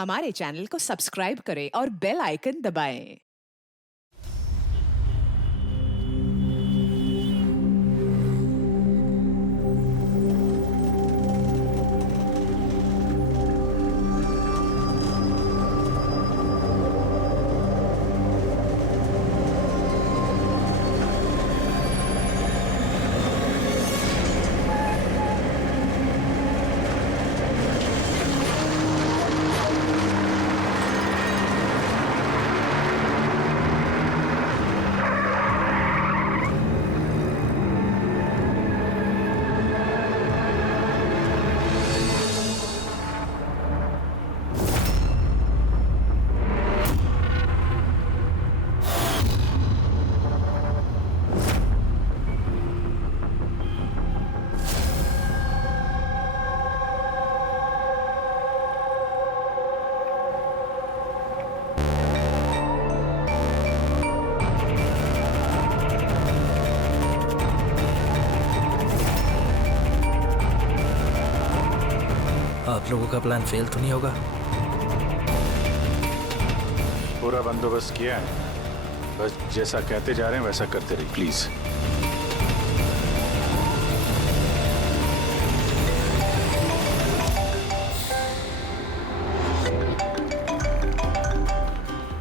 हमारे चैनल को सब्सक्राइब करें और बेल आइकन दबाएं। आप लोगों का प्लान फेल तो नहीं होगा? पूरा बंदोबस्त किया है, बस जैसा कहते जा रहे हैं वैसा करते रहिए प्लीज।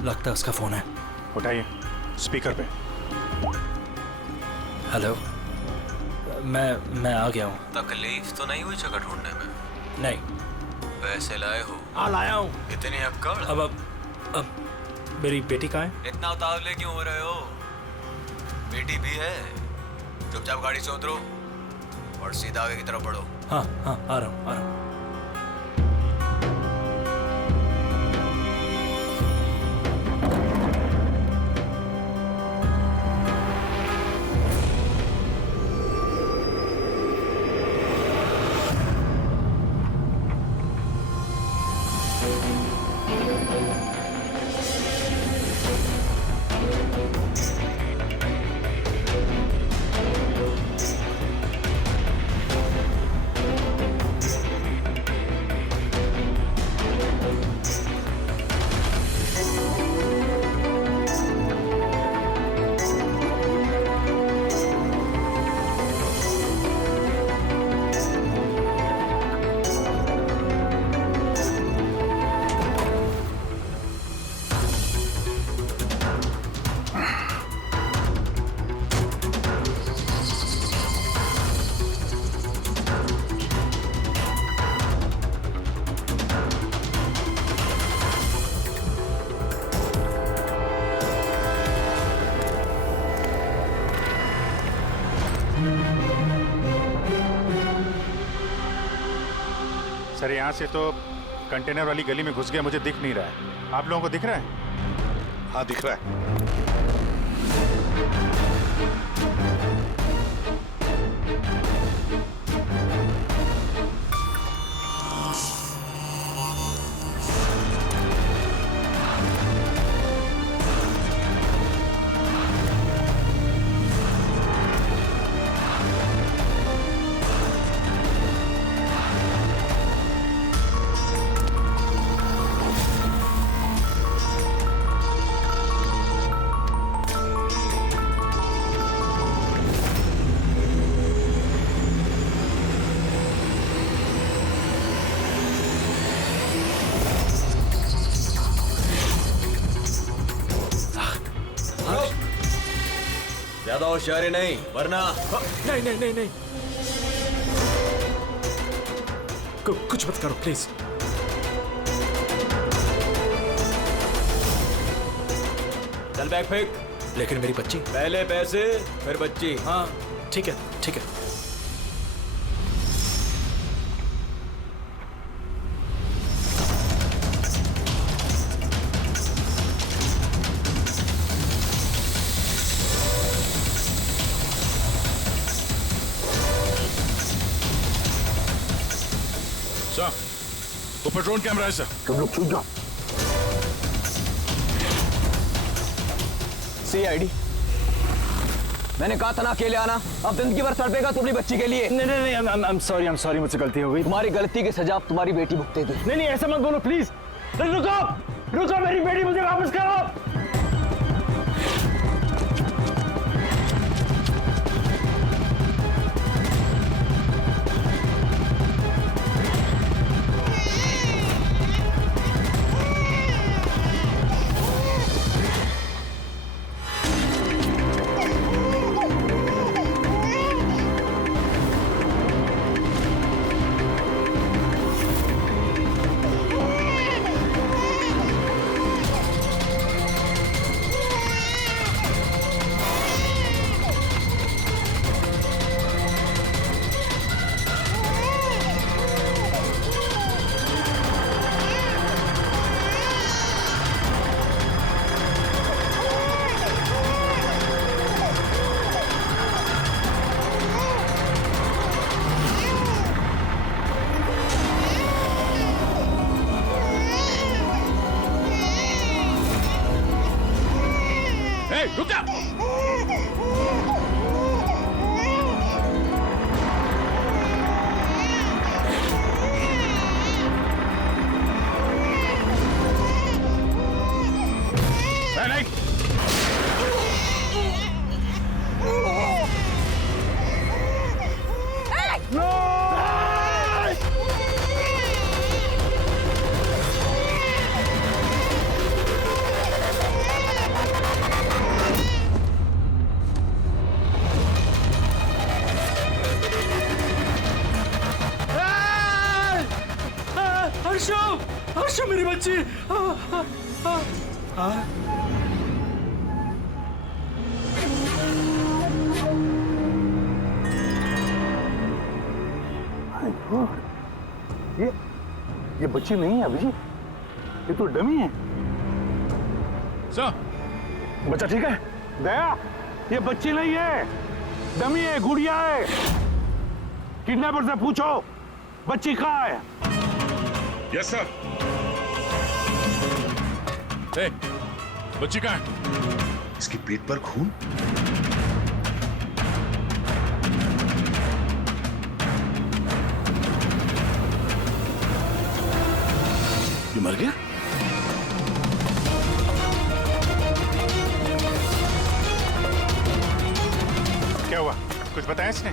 लगता है उसका फोन है। उठाइए, स्पीकर पे। हेलो, मैं आ गया हूँ। तकलीफ तो नहीं हुई जगह ढूंढने में? नहीं। पैसे लाए हो? हाँ लाया हूँ। इतनी अक्कड़? अब मेरी बेटी कहाँ है? इतना उतावले क्यों हो रहे हो? बेटी भी है। चुपचाप गाड़ी से उतरो और सीधा आगे की तरफ बढ़ो। हाँ आ रहा हूँ। सर यहाँ से तो कंटेनर वाली गली में घुस गया, मुझे दिख नहीं रहा है। आप लोगों को दिख रहा है? हाँ दिख रहा है। ज्यादा होशियारी नहीं वरना। नहीं। कुछ मत करो प्लीज। चल बैग फेंक। लेकिन मेरी बच्ची। पहले पैसे फिर बच्ची। हाँ ठीक है। सर, ऊपर ड्रोन कैमरा है सर। तुम लोग छूट जाओ। CID, मैंने कहा था ना अकेले आना। अब जिंदगी भर तड़पेगा तुम अपनी बच्ची के लिए। नहीं, I'm sorry, मुझसे गलती हो गई। तुम्हारी गलती की सजा अब तुम्हारी बेटी भुगतेगी। नहीं, ऐसा मत बोलो प्लीज। रुको रुको, मेरी बेटी मुझे वापस करो। रुक जा। नहीं हर्षो मेरी बच्ची। ये बच्ची नहीं है अभिजीत, ये तो डमी है। सर, बच्चा ठीक है? दया, ये बच्ची नहीं है, डमी है, गुड़िया है। किडनैपर से पूछो बच्ची कहाँ है। Yes sir. बच्ची कहाँ है? इसके पेट पर खून। ये मर गया? क्या हुआ, कुछ बताया इसने?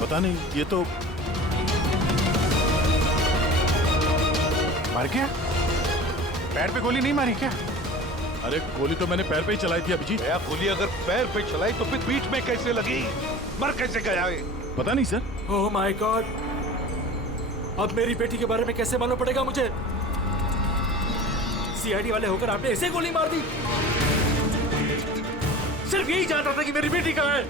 पता नहीं, ये तो मर गया? पैर पे गोली नहीं मारी क्या? अरे गोली तो मैंने पैर पे ही चलाई थी अभिजीत। गोली अगर पैर पे चलाई तो फिर पीठ में कैसे लगी? मर कैसे गया? पता नहीं सर। ओह माय गॉड, अब मेरी बेटी के बारे में कैसे मालूम पड़ेगा मुझे? सीआईडी वाले होकर आपने ऐसे गोली मार दी? सिर्फ यही जानता था कि मेरी बेटी कहाँ है।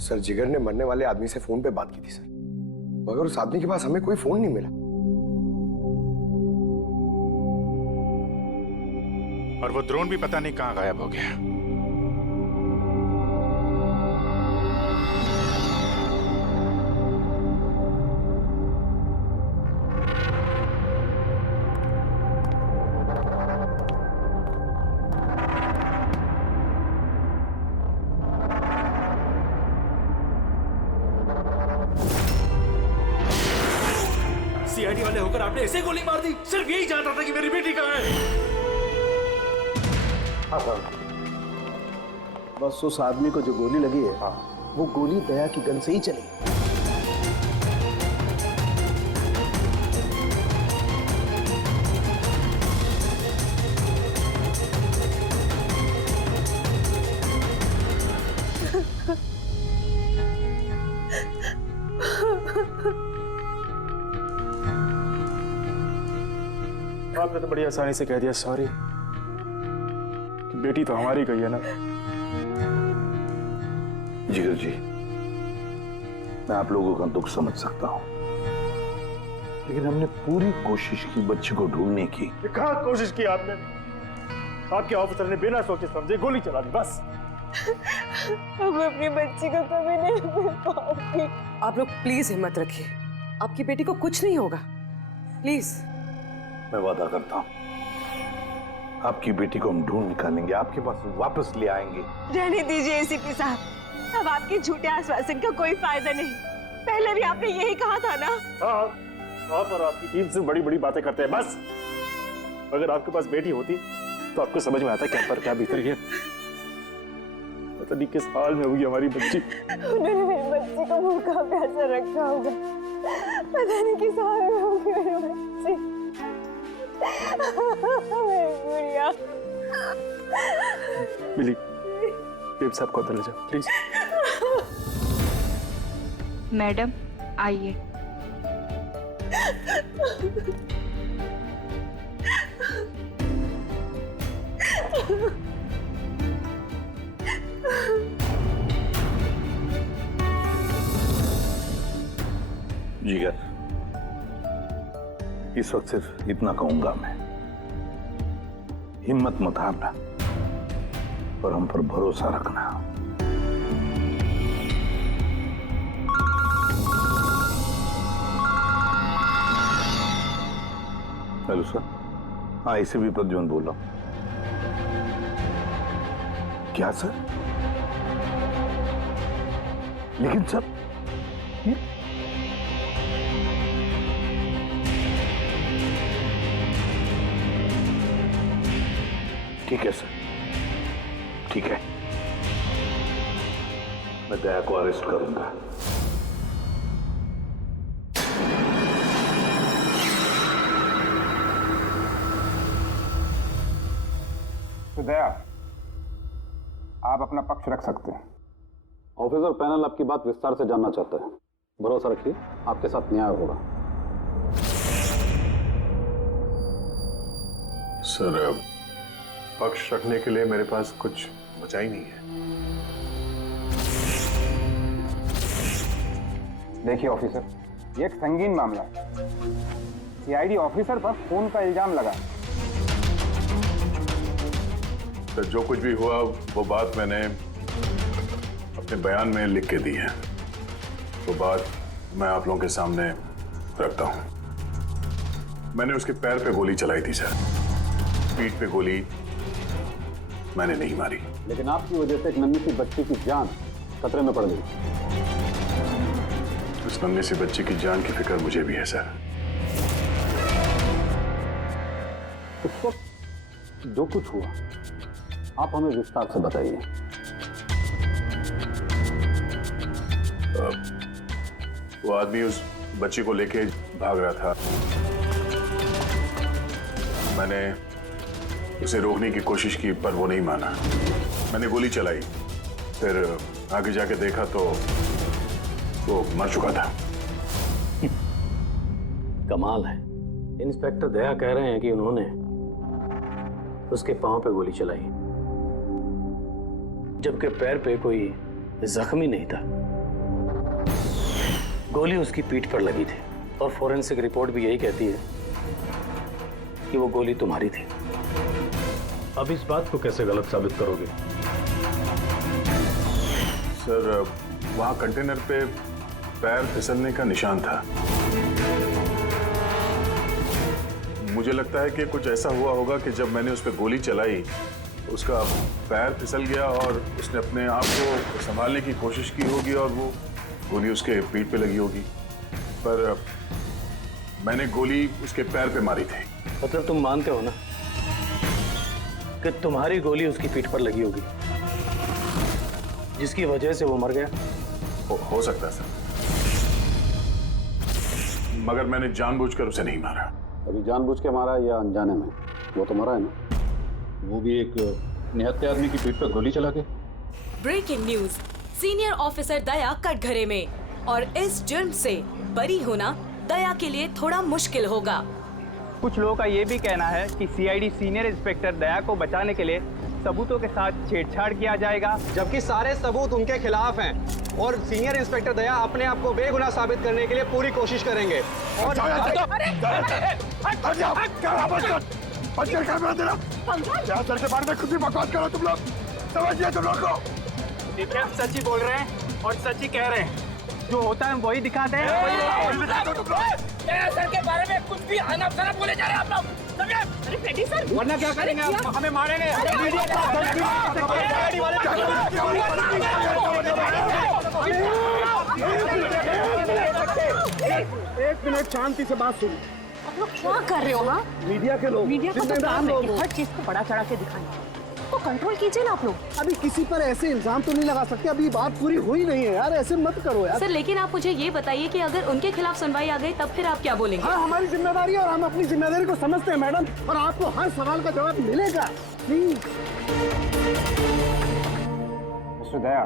सर, जिगर ने मरने वाले आदमी से फोन पे बात की थी सर, मगर उस आदमी के पास हमें कोई फोन नहीं मिला। और वो ड्रोन भी पता नहीं कहां गायब हो गया। सीआईडी वाले होकर आपने ऐसे गोली मार दी? सिर्फ यही जानता था कि मेरी बेटी कहाँ है। हाँ सर, बस उस आदमी को जो गोली लगी है, वो गोली दया की गन से ही चली। आपने तो बड़ी आसानी से कह दिया सॉरी। बेटी तो हमारी गई है ना। जिगर जी, मैं आप लोगों का दुख समझ सकता हूं, लेकिन हमने पूरी कोशिश की बच्ची को ढूंढने की। कहाँ कोशिश की आपने? आपके ऑफिसर ने बिना सोचे समझे गोली चला दी, बस। अब अपनी बच्ची को कभी नहीं मिल पाऊंगी। आप लोग प्लीज हिम्मत रखिए, आपकी बेटी को कुछ नहीं होगा, प्लीज। मैं वादा करता हूं, आपकी बेटी को हम ढूंढ निकालेंगे, आपके पास वापस ले आएंगे। रहने दीजिए एसीपी साहब, अब आपके झूठे आश्वासन का कोई फायदा नहीं। पहले भी आपने यही कहा था ना। हाँ, आप और आपकी टीम से बड़ी बड़ी बातें करते हैं बस। अगर आपके पास बेटी होती तो आपको समझ में आता क्या पर क्या भीतर है। पता नहीं किस हाल में होगी हमारी बच्ची। उन्होंने मेरी बच्ची को भूखा प्यासा रखा होगा, पता नहीं किस हाल में होगी मेरी बच्ची। मेरी गुड़िया। मिली, बेब साहब को अंदर ले जाओ प्लीज। मैडम आइए। जिगर, इस वक्त सिर्फ इतना कहूंगा मैं, हिम्मत मत हारना और हम पर भरोसा रखना। Hello sir. हाँ, इसे भी प्रद्युम्न बोल रहा हूं। क्या सर? लेकिन सर ठीक है सर, ठीक है, मैं दया को अरेस्ट करूंगा। तो दया, आप अपना पक्ष रख सकते हैं। ऑफिसर पैनल आपकी बात विस्तार से जानना चाहता है। भरोसा रखिए, आपके साथ न्याय होगा। सर, पक्ष रखने के लिए मेरे पास कुछ बचा ही नहीं है। देखिए ऑफिसर, ये एक संगीन मामला है। सीआईडी ऑफिसर पर खून का इल्जाम लगा। सर, जो कुछ भी हुआ वो बात मैंने अपने बयान में लिख के दी है। वो बात मैं आप लोगों के सामने रखता हूं। मैंने उसके पैर पे गोली चलाई थी सर, पीठ पे गोली मैंने नहीं मारी। लेकिन आपकी वजह से एक नन्ही सी बच्ची की जान खतरे में पड़ गई। उस नन्ही सी बच्ची की जान की फिक्र मुझे भी है सर। उस वक्त जो कुछ हुआ आप हमें विस्तार से बताइए। वो आदमी उस बच्ची को लेके भाग रहा था। मैंने उसे रोकने की कोशिश की पर वो नहीं माना। मैंने गोली चलाई, फिर आगे जाके देखा तो वो मर चुका था। कमाल है, इंस्पेक्टर दया कह रहे हैं कि उन्होंने उसके पांव पे गोली चलाई, जबकि पैर पे कोई जख्म ही नहीं था। गोली उसकी पीठ पर लगी थी और फोरेंसिक रिपोर्ट भी यही कहती है कि वो गोली तुम्हारी थी। अब इस बात को कैसे गलत साबित करोगे? सर, वहां कंटेनर पे पैर फिसलने का निशान था। मुझे लगता है कि कुछ ऐसा हुआ होगा कि जब मैंने उस पर गोली चलाई उसका पैर फिसल गया और उसने अपने आप को संभालने की कोशिश की होगी और वो गोली उसके पीठ पे लगी होगी। पर मैंने गोली उसके पैर पे मारी थी। मतलब तुम मानते हो ना कि तुम्हारी गोली उसकी पीठ पर लगी होगी, जिसकी वजह से वो मर गया? हो सकता है सर, मगर मैंने जानबूझकर उसे नहीं मारा। अभी जानबूझ के मारा या अनजाने में, वो तो मरा है ना। वो भी एक निहत्थे आदमी की पीठ पर गोली चला के। ब्रेकिंग न्यूज, सीनियर ऑफिसर दया कटघरे में, और इस जुर्म से बरी होना दया के लिए थोड़ा मुश्किल होगा। कुछ लोगों का ये भी कहना है कि सीआईडी सीनियर इंस्पेक्टर दया को बचाने के लिए सबूतों के साथ छेड़छाड़ किया जाएगा, जबकि सारे सबूत उनके खिलाफ हैं और सीनियर इंस्पेक्टर दया अपने आप को बेगुनाह साबित करने के लिए पूरी कोशिश करेंगे। और सच ही बोल रहे हैं और सच ही कह रहे हैं, जो होता है वही दिखाते हैं। दया सर के बारे में कुछ भी अनाप शनाप बोले जा रहे हैं आप लोग। अरे पेटी सर, वरना क्या करेंगे आप? हमें मारेंगे। एक मिनट शांति से बात सुनो। आप लोग क्या कर रहे हो? हाँ, मीडिया के लोग, मीडिया को तो जिम्मेदार काम है लोग कि हर चीज को बड़ा चढ़ा के दिखाना, तो कंट्रोल कीजिए ना आप लोग। अभी किसी पर ऐसे इल्जाम तो नहीं लगा सकते, अभी बात पूरी हुई नहीं है यार, ऐसे मत करो यार। सर लेकिन आप मुझे ये बताइए कि अगर उनके खिलाफ सुनवाई आ गई तब फिर आप क्या बोलेंगे? हाँ, हमारी जिम्मेदारी है और हम अपनी जिम्मेदारी को समझते हैं मैडम, और आपको हर सवाल का जवाब मिलेगा। प्लीज मिस्टर दया,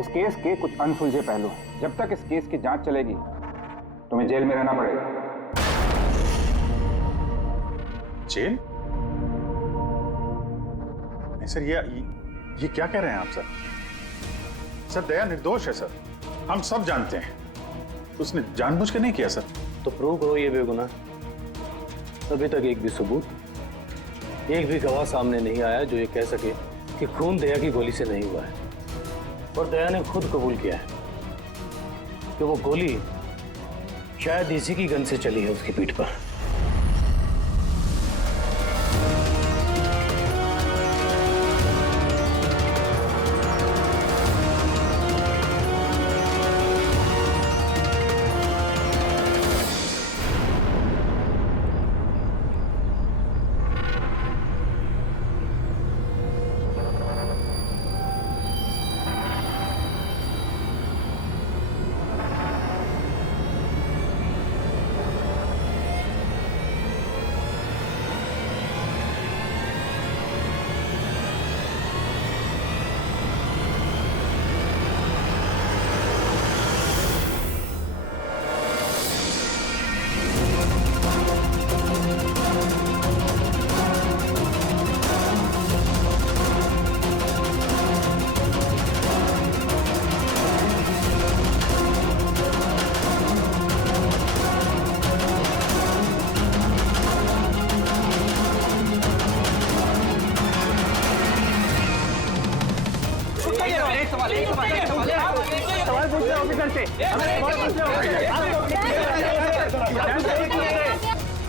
इस केस के कुछ अनसुलझे पहलू हैं। जब तक इस केस की जांच चलेगी तुम्हें जेल में रहना पड़ेगा। जेल? नहीं सर, ये क्या कह रहे हैं आप सर? सर दया निर्दोष है सर, हम सब जानते हैं। उसने जानबूझ के नहीं किया सर। तो प्रूव करो ये बेगुनाह। अभी तक एक भी सबूत, एक भी गवाह सामने नहीं आया जो ये कह सके कि खून दया की गोली से नहीं हुआ है। और दया ने खुद कबूल किया है कि वो गोली शायद इसी की गन से चली है उसकी पीठ पर।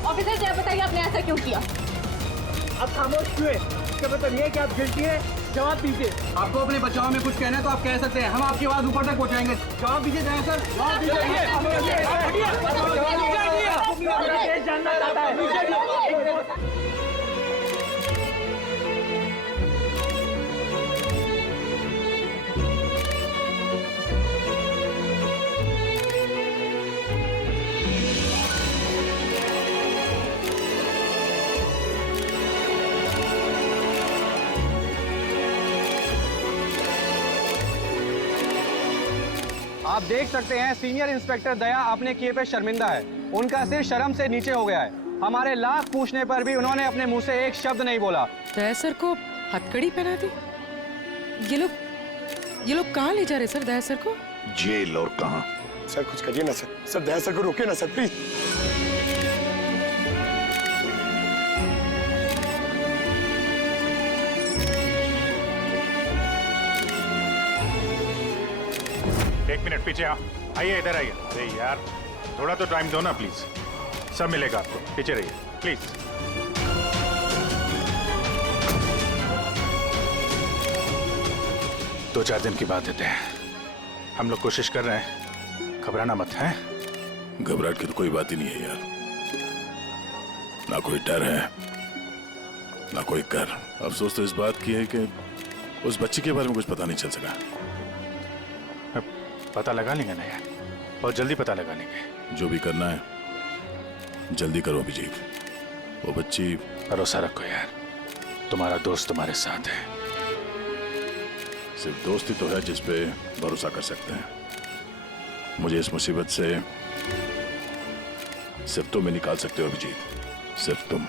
ऑफिसर क्या बताइए आपने ऐसा क्यों किया? आप खामोश क्यों हैं? इसका मतलब ये है कि आप गिल्टी हैं? जवाब दीजिए। आपको अपने बचाव में कुछ कहना है तो आप कह सकते हैं, हम आपकी आवाज ऊपर तक पहुंचाएंगे। जवाब दीजिए दया सर, जवाब दीजिए। जानना चाहता है। आप देख सकते हैं सीनियर इंस्पेक्टर दया अपने किए पे शर्मिंदा है। उनका सिर शर्म से नीचे हो गया है। हमारे लाख पूछने पर भी उन्होंने अपने मुंह से एक शब्द नहीं बोला। दया सर को हथकड़ी पहना दी? ये लोग कहाँ ले जा रहे सर दया सर को? जेल। और कहाँ? सर कुछ करिए ना सर, सर दया सर को रोकिए ना सर प्लीज। एक मिनट पीछे आइए, इधर आइए। अरे यार थोड़ा तो टाइम दो ना प्लीज, सब मिलेगा आपको। पीछे रहिए प्लीज। 2-4 दिन की बात है, हम लोग कोशिश कर रहे हैं, घबराना मत है। घबराहट की तो कोई बात ही नहीं है यार, ना कोई डर है ना कोई कर। अफसोस तो इस बात की है कि उस बच्ची के बारे में कुछ पता नहीं चल सका। पता लगा लेंगे ना यार, बहुत जल्दी पता लगा लेंगे। जो भी करना है जल्दी करो अभिजीत। वो बच्ची, भरोसा रखो यार, तुम्हारा दोस्त तुम्हारे साथ है। सिर्फ दोस्त ही तो है जिस पे भरोसा कर सकते हैं। मुझे इस मुसीबत से सिर्फ तुम ही निकाल सकते हो अभिजीत, सिर्फ तुम।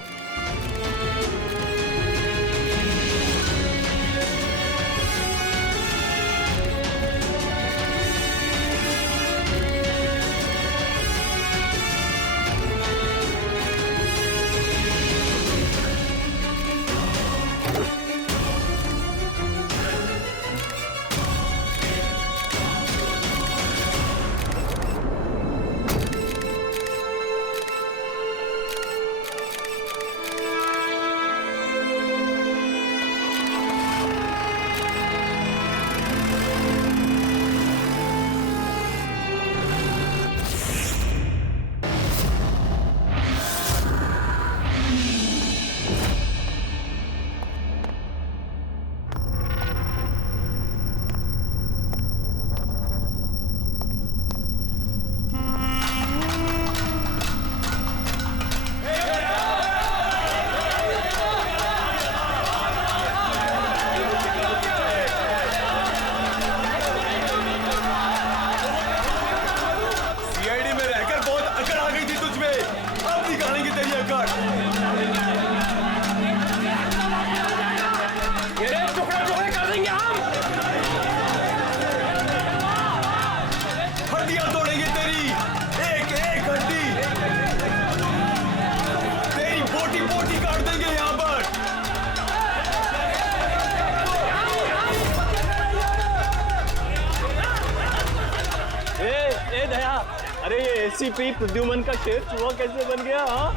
एसीपी प्रद्युमन का शेर चूहा कैसे बन गया? हाँ,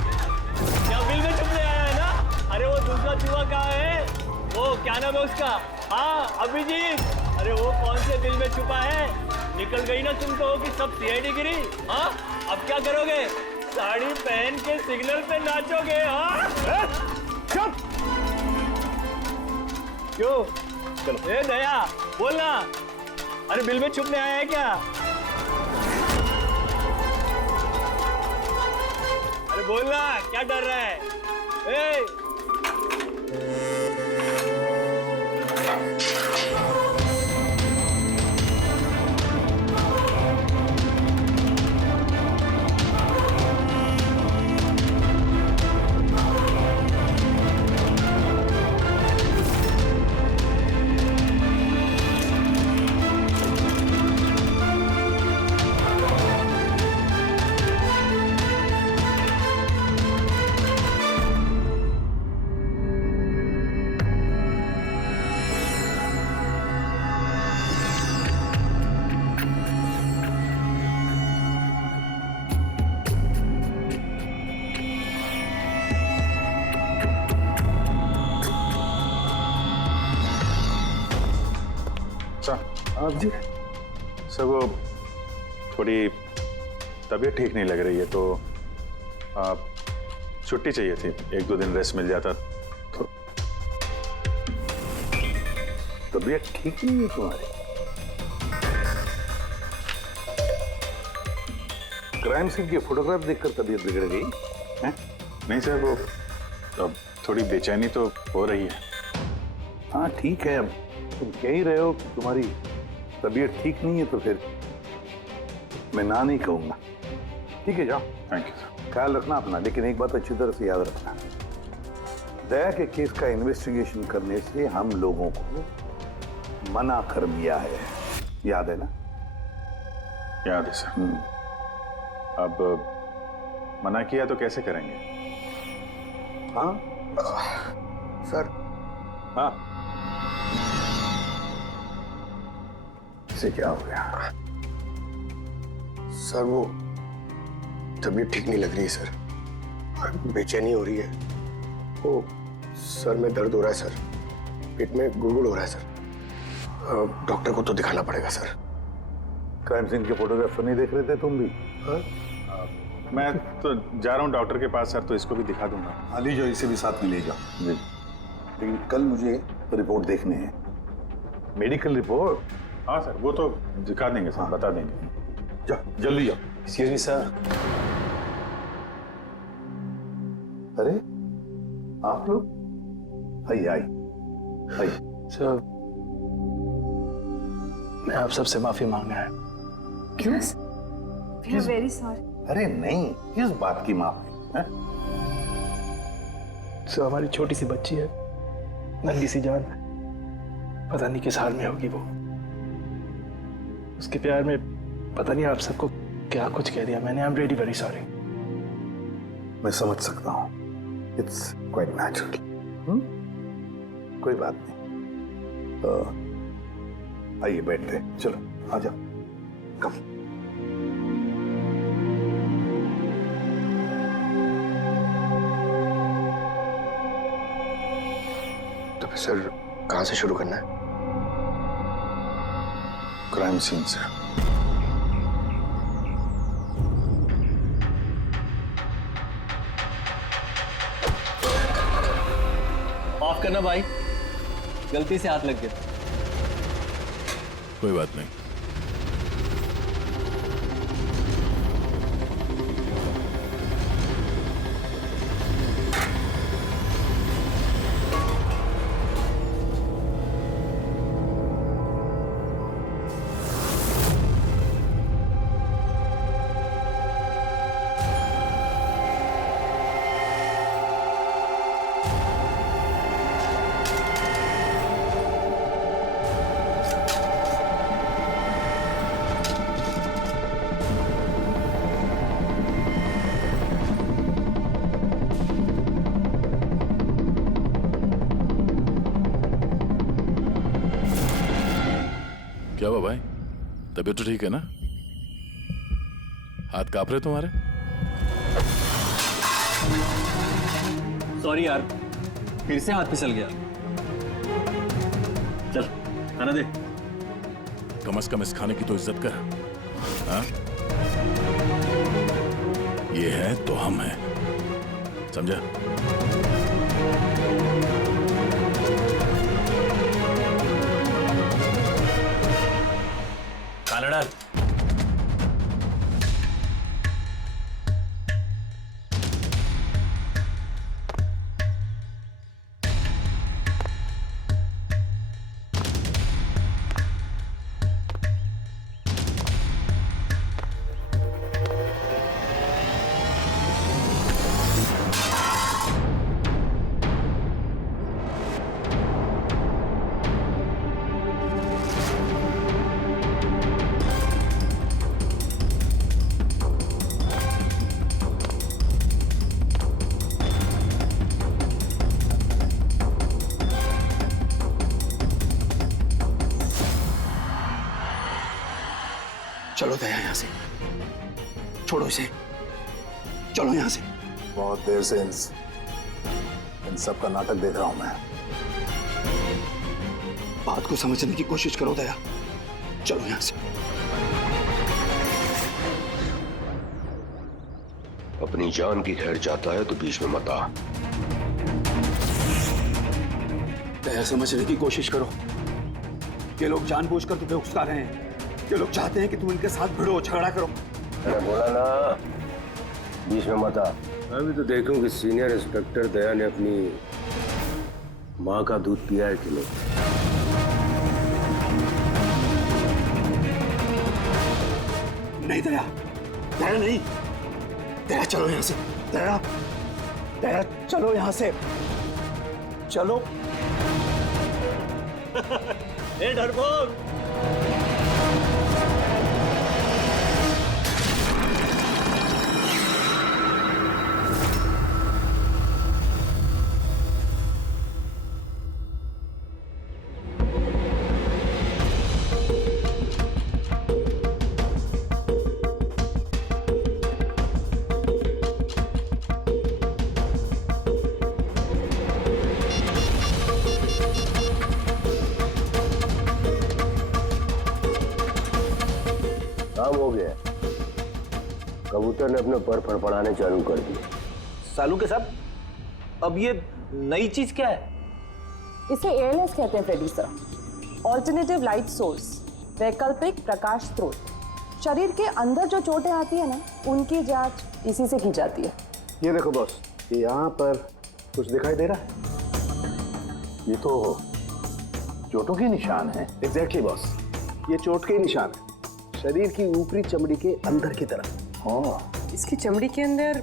क्या बिल में छुपने आया है ना? अरे वो दूसरा चूहा कहाँ है? वो क्या नाम है उसका? हाँ अभिजीत, अरे वो कौन से बिल में छुपा है? निकल गई ना तुम तो कि सब सीआईडी गिरी। हाँ, अब क्या करोगे? साड़ी पहन के सिग्नल पे नाचोगे? हाँ, चुप। क्यों? चलो ए दया बोलना, अरे बिल में छुपने आया है क्या? अरे बोलना, क्या डर रहा है? ए! आप जी सर, वो थोड़ी तबीयत ठीक नहीं लग रही है तो छुट्टी चाहिए थी, 1-2 दिन रेस्ट मिल जाता तो। तबीयत ठीक नहीं है तुम्हारी? क्राइम सीन की फोटोग्राफ देखकर तबीयत बिगड़ गई है? नहीं सर, वो अब थोड़ी बेचैनी तो हो रही है। हाँ ठीक है, अब तुम कह ही रहे हो कि तुम्हारी तबीयत ठीक नहीं है तो फिर मैं ना नहीं कहूंगा। ठीक है जाओ। Thank you sir. ख्याल रखना अपना, लेकिन एक बात अच्छी तरह से याद रखना, दया के केस का इन्वेस्टिगेशन करने से हम लोगों को मना कर दिया है, याद है ना? याद है सर। अब मना किया तो कैसे करेंगे? हाँ सर। हाँ, इसे क्या हो गया? सर वो तबीयत ठीक नहीं लग रही है सर, बेचैनी हो रही है, वो सर में दर्द हो रहा है सर, पेट में गुड़गुड़ हो रहा है सर, डॉक्टर को तो दिखाना पड़ेगा सर। क्राइम सीन के फोटोग्राफ नहीं देख रहे थे तुम भी? हाँ? मैं तो जा रहा हूँ डॉक्टर के पास सर, तो इसको भी दिखा दूंगा। हाँ ले जाओ, इसे भी साथ में ले जाओ जी। लेकिन कल मुझे रिपोर्ट देखने है। Medical report? हाँ सर, वो तो दिखा देंगे सर, बता देंगे। जाओ जल्दी जाओ। Excuse me sir. अरे आप लोग? आइए आइए आइए। सर मैं आप सबसे माफी मांगना है। क्यों? We are very sorry. अरे नहीं, किस बात की माफी है? सर हमारी छोटी सी बच्ची है, नन्ही सी जान, पता नहीं किस हाल में होगी वो। उसके प्यार में पता नहीं आप सबको क्या कुछ कह दिया मैंने। I am really very sorry. मैं समझ सकता हूँ, इट्स क्वाइट नेचुरल। कोई बात नहीं। आइए बैठते, चलो आ जाओ, कम। तो फिर सर कहाँ से शुरू करना है? क्राइम सीन से। माफ करना भाई, गलती से हाथ लग गया। कोई बात नहीं। क्या हुआ भाई, तबीयत तो ठीक है ना? हाथ कांप रहे तुम्हारे? सॉरी यार, फिर से हाथ फिसल गया। चल खाना दे। कम से कम इस खाने की तो इज्जत कर। हाँ? ये है तो हम हैं, समझा? खाना डाल। चलो दया यहां से, छोड़ो इसे, चलो यहां से। बहुत देर से इन सब का नाटक देख रहा हूं मैं। बात को समझने की कोशिश करो दया, चलो यहां से। अपनी जान की खैर चाहता है तो बीच में मत आ। दया समझने की कोशिश करो, ये लोग जानबूझकर तुम्हें उकसा रहे हैं। ये लोग चाहते हैं कि तुम इनके साथ भिड़ो, झगड़ा करो। मैंने बोला ना बीच में मत आ। मैं भी तो देखूं कि सीनियर इंस्पेक्टर दया ने अपनी माँ का दूध पिया है कि नहीं। नहीं दया, दया नहीं, दया चलो यहां से, दया, दया चलो यहां से, चलो। ए डरपोक, काम हो गया। कबूतर ने अपने पर फड़फड़ाने चालू कर दिए। सालू के साहब, अब ये नई चीज क्या है? इसे एएलएस कहते हैं Freddy sir, alternative light source, वैकल्पिक प्रकाश स्रोत। शरीर के अंदर जो चोटें आती है ना, उनकी जांच इसी से की जाती है। ये देखो बॉस, यहाँ पर कुछ दिखाई दे रहा है? ये तो चोटों के निशान है। एग्जैक्टली बॉस, ये चोट के निशान है, शरीर की ऊपरी चमड़ी के अंदर की तरफ। हाँ, इसकी चमड़ी के अंदर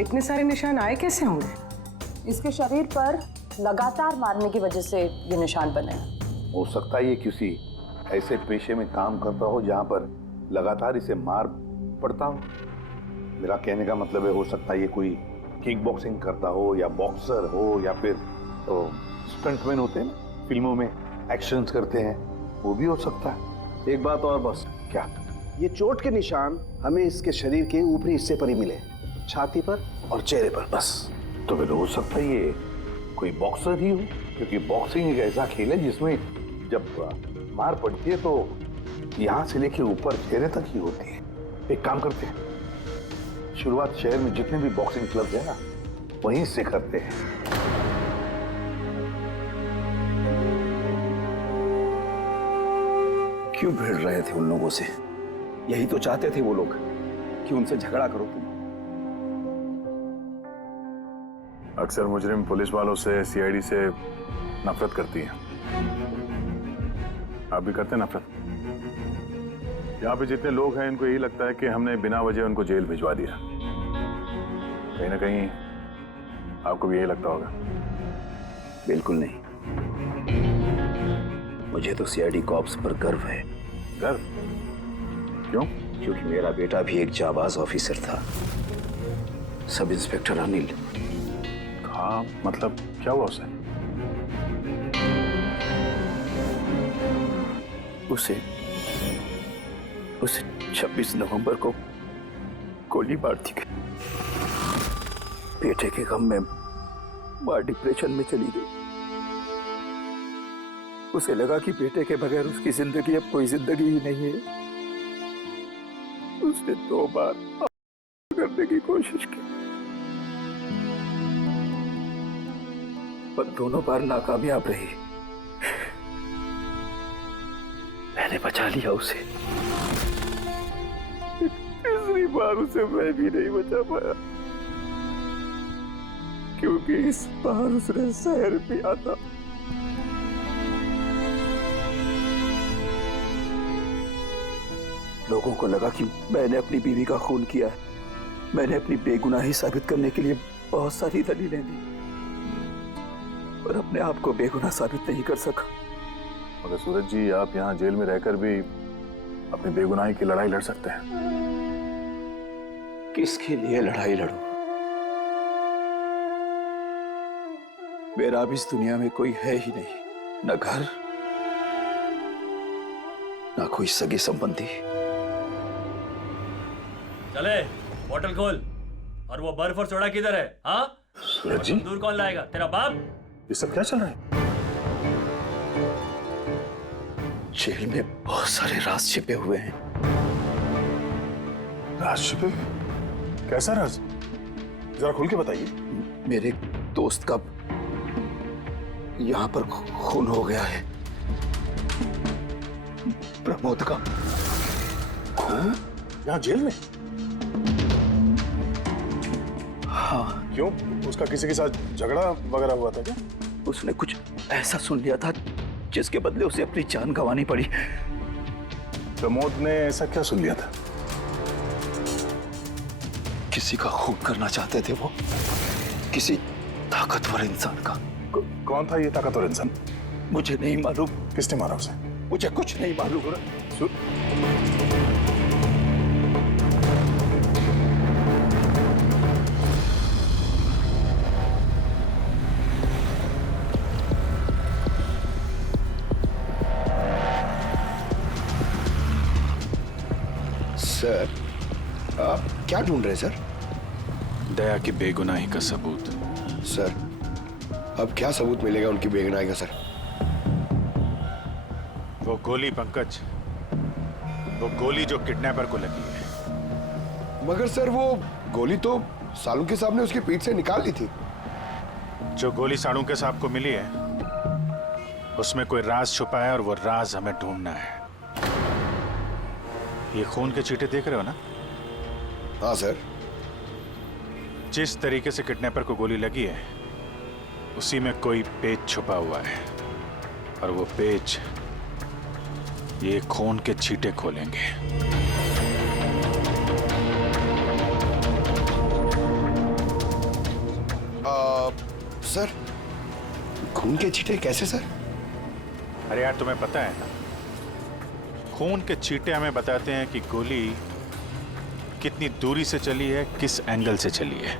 इतने सारे निशान आए कैसे होंगे? इसके शरीर पर लगातार मारने की वजह से ये निशान बने हैं। हो सकता है ये किसी ऐसे पेशे में काम करता हो जहाँ पर लगातार इसे मार पड़ता हो। मेरा कहने का मतलब है, हो सकता है ये कोई किक बॉक्सिंग करता हो, या बॉक्सर हो, या फिर तो स्टंटमैन होते हैं ना, फिल्मों में एक्शंस करते हैं, वो भी हो सकता है। एक बात और बॉस, क्या? ये चोट के निशान हमें इसके शरीर के ऊपरी हिस्से पर ही मिले, छाती पर और चेहरे पर बस। तो फिर हो सकता है ये कोई बॉक्सर ही हो, क्योंकि बॉक्सिंग एक ऐसा खेल है जिसमें जब मार पड़ती है तो यहाँ से लेके ऊपर चेहरे तक ही होती है। एक काम करते हैं, शुरुआत शहर में जितने भी बॉक्सिंग क्लब है ना, वहीं से करते हैं। क्यों भिड़ रहे थे उन लोगों से? यही तो चाहते थे वो लोग कि उनसे झगड़ा करो तुम। अक्सर मुजरिम पुलिस वालों से, सीआईडी से नफरत करती है। आप भी करते हैं नफरत? यहाँ पे जितने लोग हैं, इनको यही लगता है कि हमने बिना वजह उनको जेल भिजवा दिया। कहीं ना कहीं आपको भी यही लगता होगा। बिल्कुल नहीं, मुझे तो सीआईडी कॉप्स पर गर्व है। गर्व? क्यों? क्योंकि मेरा बेटा भी एक जाबाज ऑफिसर था, सब इंस्पेक्टर अनिल। हाँ, मतलब क्या हुआ उसे? उसे 26 नवंबर को गोली मार दी गई। बेटे के गम में मां डिप्रेशन में चली गई। उसे लगा कि बेटे के बगैर उसकी जिंदगी अब कोई जिंदगी ही नहीं है। उसने 2 बार करने की कोशिश की, पर दोनों बार नाकामयाब रही। मैंने बचा लिया उसे। तीसरी बार उसे मैं भी नहीं बचा पाया, क्योंकि इस बार उसने शहर पिया था। लोगों को लगा कि मैंने अपनी बीवी का खून किया है। मैंने अपनी बेगुनाही साबित करने के लिए बहुत सारी दलीलें दी, पर अपने आप को बेगुनाह साबित नहीं कर सका। मगर सूरज जी, आप यहाँ जेल में रहकर भी अपनी बेगुनाही की लड़ाई लड़ सकते हैं। किसके लिए लड़ाई लड़ूं? मेरा अब इस दुनिया में कोई है ही नहीं, न घर, न कोई सगे संबंधी। चले, बोतल खोल। और वो बर्फ और सोडा किधर है? हाँ सूरज जी, दूर कौन लाएगा? तेरा बाप? ये सब क्या चल रहा है? जेल में बहुत सारे राज छिपे हुए हैं। राज छिपे? कैसा राज? जरा खुल के बताइए। मेरे दोस्त का यहाँ पर खून हो गया है। प्रमोद का खून? यहाँ जेल में? हाँ। क्यों? उसका किसी के साथ झगड़ा वगैरह हुआ था क्या? उसने कुछ ऐसा सुन लिया था जिसके बदले उसे अपनी जान गंवानी पड़ी। प्रमोद ने ऐसा क्या सुन लिया था? किसी का खून करना चाहते थे वो, किसी ताकतवर इंसान का। कौन था ये ताकतवर इंसान? मुझे नहीं मालूम। किसने मारा उसे? मुझे कुछ नहीं मालूम। सर, आप क्या ढूंढ रहे हैं सर? दया की बेगुनाही का सबूत। सर, अब क्या सबूत मिलेगा उनकी बेगुनाही का सर? वो गोली पंकज, वो गोली जो किडनैपर को लगी है। मगर सर, वो गोली तो सालुंके साहब ने उसकी पीठ से निकाल ली थी। जो गोली सालुंके साहब को मिली है, उसमें कोई राज छुपा है और वो राज हमें ढूंढना है। ये खून के चीटे देख रहे हो ना? हाँ सर। जिस तरीके से किडनैपर को गोली लगी है, उसी में कोई पेच छुपा हुआ है, और वो पेच ये खून के छींटे खोलेंगे। सर, खून के छींटे कैसे सर? अरे यार, तुम्हें पता है ना, खून के छींटे हमें बताते हैं कि गोली कितनी दूरी से चली है, किस एंगल से चली है।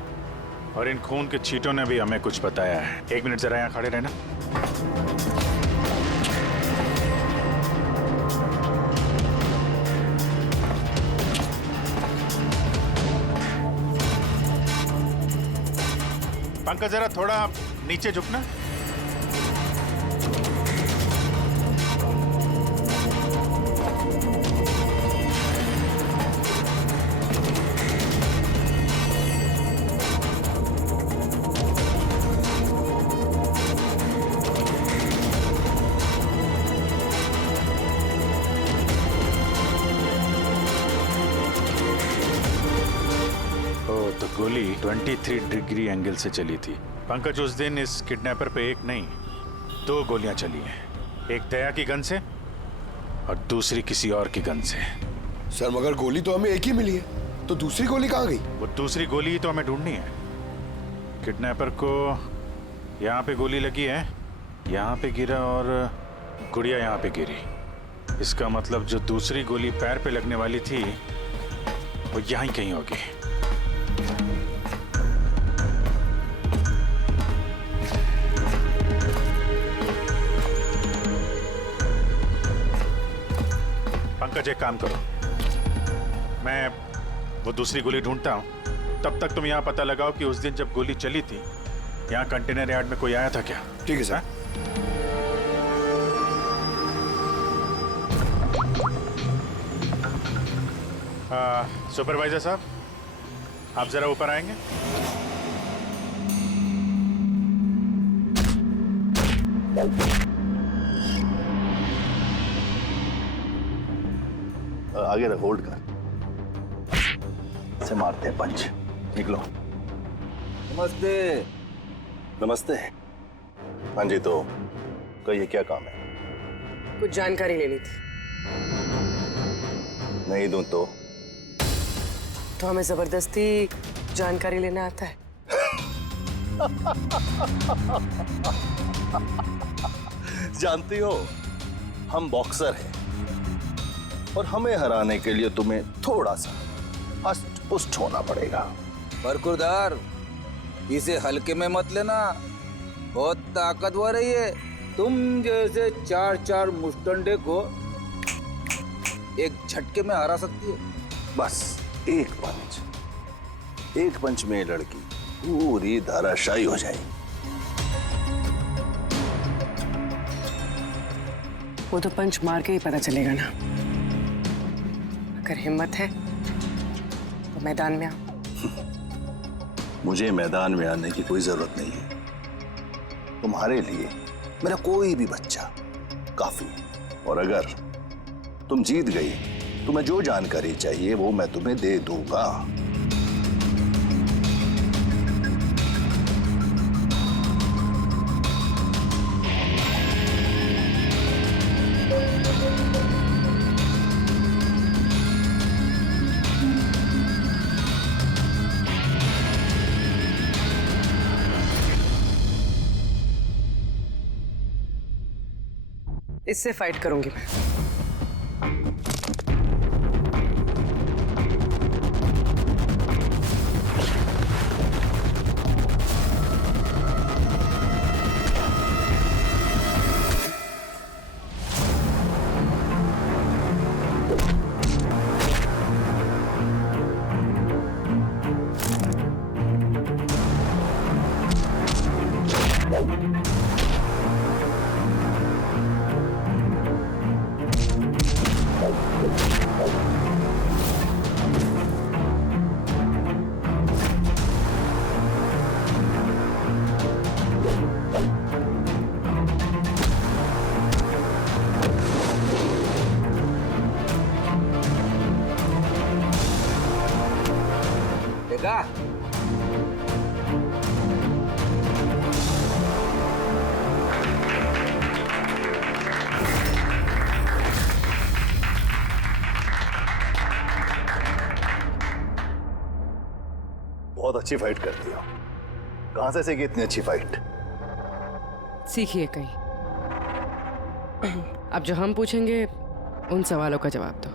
और इन खून के छींटों ने भी हमें कुछ बताया है। 1 मिनट जरा यहाँ खड़े रहना। पंकज, जरा थोड़ा नीचे झुकना। तो गोली 23 डिग्री एंगल से चली थी। पंकज, उस दिन इस किडनैपर पे 1 नहीं 2 गोलियां चली हैं। एक दया की गन से और दूसरी किसी और की गन से। सर, मगर गोली तो हमें एक ही मिली है, तो दूसरी गोली कहाँ गई? वो दूसरी गोली ही तो हमें ढूंढनी है। किडनैपर को यहाँ पे गोली लगी है, यहाँ पे गिरा, और गुड़िया यहाँ पे गिरी। इसका मतलब जो दूसरी गोली पैर पे लगने वाली थी, वो यहीं कहीं होगी। पंकज, एक काम करो, मैं वो दूसरी गोली ढूंढता हूँ, तब तक तुम यहाँ पता लगाओ कि उस दिन जब गोली चली थी यहाँ कंटेनर यार्ड में कोई आया था क्या। ठीक है सर। सुपरवाइजर साहब, आप जरा ऊपर आएंगे। आगे रख, होल्ड कर, से मारते हैं पंच। निकलो। नमस्ते। नमस्ते। हाँ जी, तो कहिए क्या काम है? कुछ जानकारी लेनी थी। नहीं दूं तो हमें जबरदस्ती जानकारी लेना आता है। जानती हो, हम बॉक्सर हैं और हमें हराने के लिए तुम्हें थोड़ा सा हष्ट पुष्ट होना पड़ेगा। बरकुरदार, इसे हल्के में मत लेना, बहुत ताकतवर है ये। तुम जैसे 4 मुस्टंडे को एक झटके में हरा सकती है। बस एक पंच में लड़की पूरी धराशायी हो जाएगी। वो तो पंच मार के ही पता चलेगा ना। अगर हिम्मत है तो मैदान में आओ। मुझे मैदान में आने की कोई जरूरत नहीं है। तुम्हारे लिए मेरा कोई भी बच्चा काफी है। और अगर तुम जीत गई, तुम्हें जो जानकारी चाहिए वो मैं तुम्हें दे दूंगा। इससे फाइट करूंगी मैं। देखा? बहुत अच्छी फाइट करती हो। कहां से सीखी इतनी अच्छी फाइट? सीखिए कहीं। अब जो हम पूछेंगे उन सवालों का जवाब दो।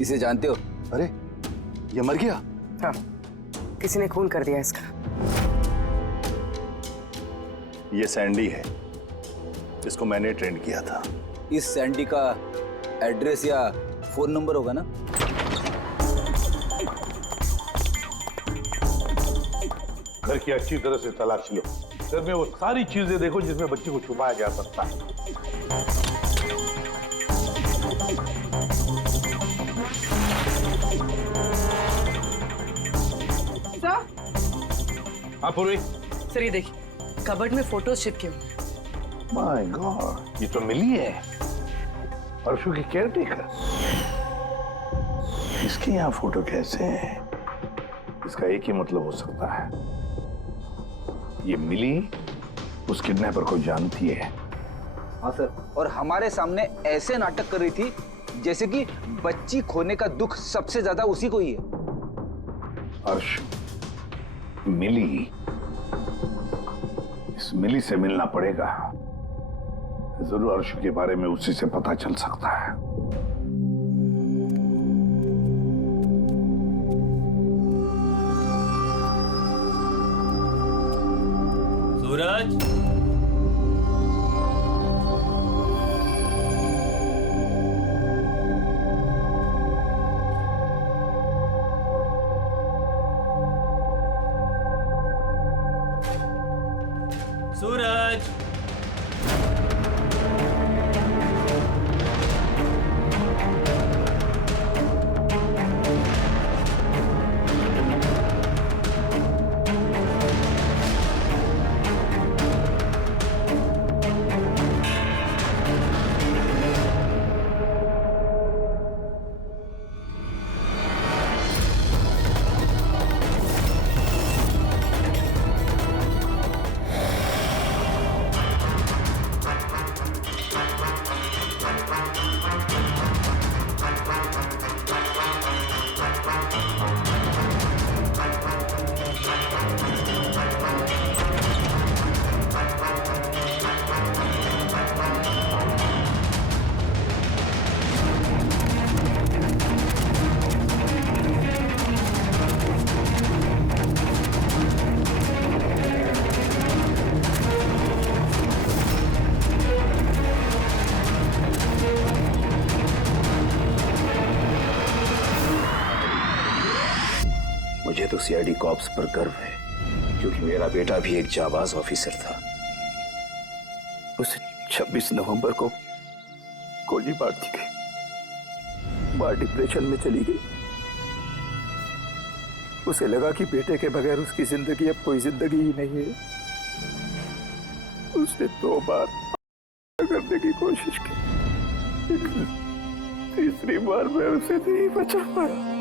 इसे जानते हो? अरे ये मर गया? हाँ, किसी ने खून कर दिया इसका। ये सैंडी है, जिसको मैंने ट्रेन किया था। इस सैंडी का एड्रेस या फोन नंबर होगा ना? घर की अच्छी तरह से तलाश लो। घर में वो सारी चीजें देखो जिसमें बच्चे को छुपाया जा सकता है। हाँ पूर्वी। सर ये देखिए, कबर्ड में फोटोज चिपके हुए हैं। माय गॉड, ये तो मिली है, अर्शु की केयरटेकर। इसके यहाँ फोटो कैसे है? इसका एक ही मतलब हो सकता है, ये मिली उस किडनैपर को जानती है। हाँ सर, और हमारे सामने ऐसे नाटक कर रही थी जैसे कि बच्ची खोने का दुख सबसे ज्यादा उसी को ही है। अर्शु, मिली, इस मिली से मिलना पड़ेगा। जरूर अर्शु के बारे में उसी से पता चल सकता है। सूरज, तो सीआईडी कॉप्स पर गर्व है, क्योंकि मेरा बेटा भी एक जाबाज ऑफिसर था। उसे 26 नवंबर को गोली मार दी गई। मां डिप्रेशन में चली गई। उसे लगा कि बेटे के बगैर उसकी जिंदगी अब कोई जिंदगी ही नहीं है। उसने 2 बार करने की कोशिश की, लेकिन तीसरी बार मैं उसे नहीं बचा पाया।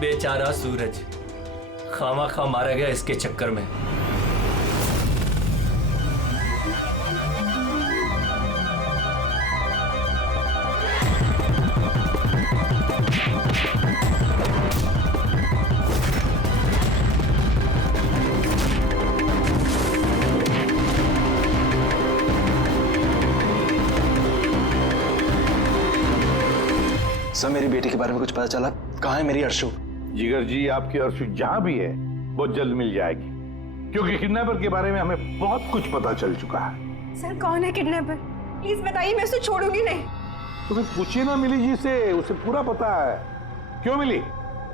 बेचारा सूरज खामा खा मारा गया इसके चक्कर में। सर मेरी बेटी के बारे में कुछ पता चला? कहाँ है मेरी अर्शु? जिगर जी, आपकी अर्शु जहां भी है बहुत जल्द मिल जाएगी, क्योंकि किडनैपर के बारे में हमें बहुत कुछ पता चल चुका है। सर कौन है किडनैपर? प्लीज बताइए, मैं उसे छोड़ूंगी नहीं। तुम्हें पूछिए ना मिली जी से, उसे पूरा पता है। क्यों मिली,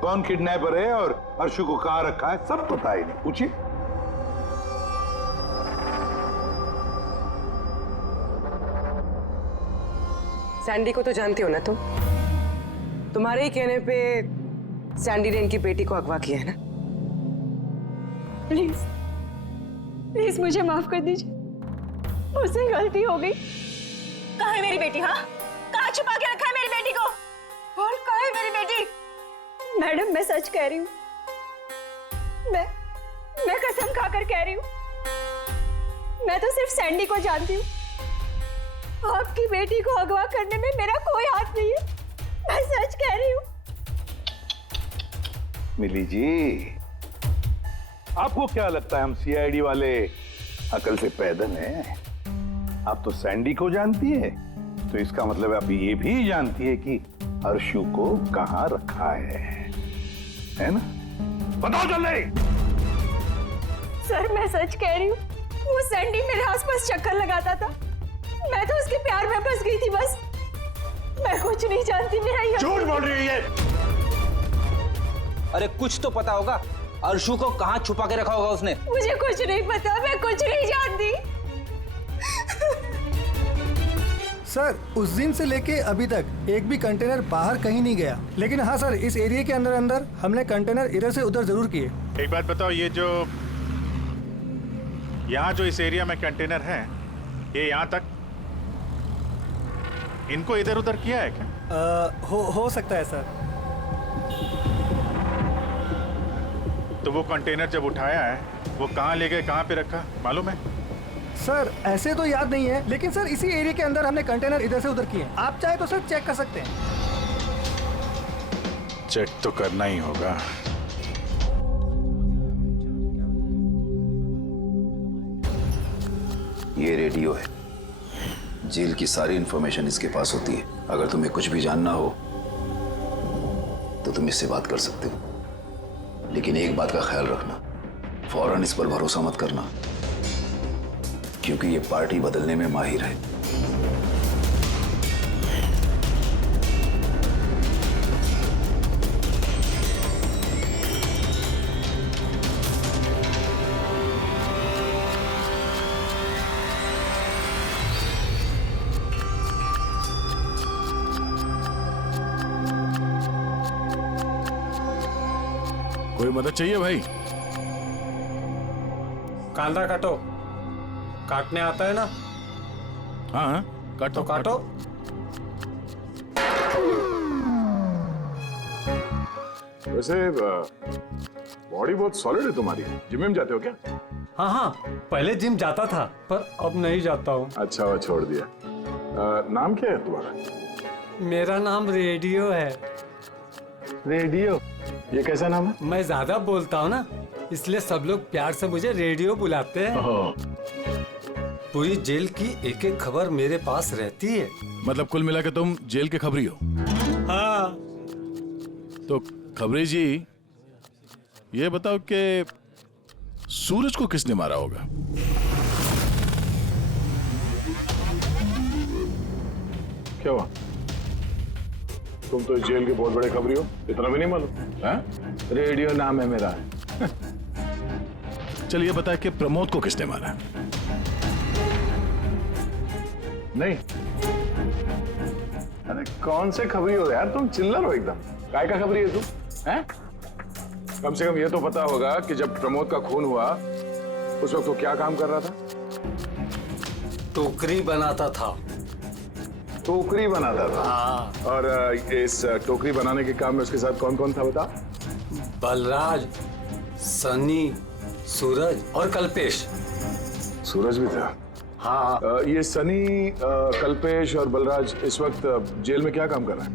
कौन किडनैपर है और अर्शु को कहां रखा है सब पता है। नहीं पूछिए। सैंडी को तो जानते हो ना तुम? तुम्हारे ही कहने पे सैंडी ने इनकी बेटी को अगवा किया है ना? प्लीज प्लीज मुझे माफ कर दीजिए, मुझसे गलती हो गई। कहाँ है मेरी बेटी? हाँ, कहाँ छुपा के रखा है मेरी बेटी को? बोल, कहाँ है मेरी बेटी? मैडम मैं सच कह रही हूँ, मैं कसम खाकर कह रही हूँ, मैं तो सिर्फ सैंडी को जानती हूँ। आपकी बेटी को अगवा करने में मेरा कोई हाथ नहीं है, मैं सच कह रही हूँ। मिली जी, आपको क्या लगता है हम सीआईडी वाले अकल से पैदल हैं? आप तो सैंडी को जानती है, तो इसका मतलब आप ये भी जानती है कि अर्शु को कहां रखा है ना? बताओ जल्दी। सर मैं सच कह रही हूँ, वो सैंडी मेरे आसपास चक्कर लगाता था, मैं तो उसके प्यार में फंस गई थी बस। मैं कुछ नहीं जानती। मेरा ये झूठ बोल रही है। अरे कुछ तो पता होगा, अर्शु को कहाँ छुपा के रखा होगा उसने? मुझे कुछ नहीं पता, मैं कुछ नहीं जानती। सर उस दिन से लेके अभी तक एक भी कंटेनर बाहर कहीं नहीं गया, लेकिन हाँ सर इस एरिया के अंदर अंदर हमने कंटेनर इधर से उधर जरूर किए। एक बात बताओ, ये जो यहाँ जो इस एरिया में कंटेनर है, ये यहाँ तक इनको इधर उधर किया है क्या? हो सकता है सर। तो वो कंटेनर जब उठाया है वो कहाँ ले गए, कहाँ पे रखा मालूम है? सर ऐसे तो याद नहीं है, लेकिन सर इसी एरिया के अंदर हमने कंटेनर इधर से उधर किए। आप चाहे तो सर चेक कर सकते हैं। चेक तो करना ही होगा। ये रेडियो है, जेल की सारी इंफॉर्मेशन इसके पास होती है। अगर तुम्हें कुछ भी जानना हो तो तुम इससे बात कर सकते हो, लेकिन एक बात का ख्याल रखना, फौरन इस पर भरोसा मत करना, क्योंकि ये पार्टी बदलने में माहिर है। कोई मदद चाहिए भाई? कांदा काटो, काटने आता है ना? हाँ काटो काटो। वैसे बॉडी बहुत सॉलिड है तुम्हारी। जिम में जाते हो क्या? हाँ हाँ, पहले जिम जाता था पर अब नहीं जाता हूँ। अच्छा, वो छोड़ दिया। नाम क्या है तुम्हारा? मेरा नाम रेडियो है। रेडियो? ये कैसा नाम है? मैं ज्यादा बोलता हूँ ना, इसलिए सब लोग प्यार से मुझे रेडियो बुलाते हैं। पूरी जेल की एक एक खबर मेरे पास रहती है। मतलब कुल मिला के तुम जेल के खबरी हो? हाँ। तो खबरी जी, ये बताओ कि सूरज को किसने मारा होगा? क्या हुआ? तुम तो इस जेल के बहुत बड़े खबरी हो, इतना भी नहीं मालूम? रेडियो नाम है मेरा। चलिए बता कि प्रमोद को किसने मारा? नहीं। अरे कौन से खबरी हो यार तुम? चिल्लर हो एकदम। काय का खबरी है तू? हैं? कम से कम ये तो पता होगा कि जब प्रमोद का खून हुआ उस वक्त वो क्या काम कर रहा था? टोकरी बनाता था। टोकरी बनाता था? हाँ। और इस टोकरी बनाने के काम में उसके साथ कौन कौन था बता? बलराज, सनी, सूरज और कल्पेश। सूरज भी था? हाँ। ये सनी, कल्पेश और बलराज इस वक्त जेल में क्या काम कर रहे हैं?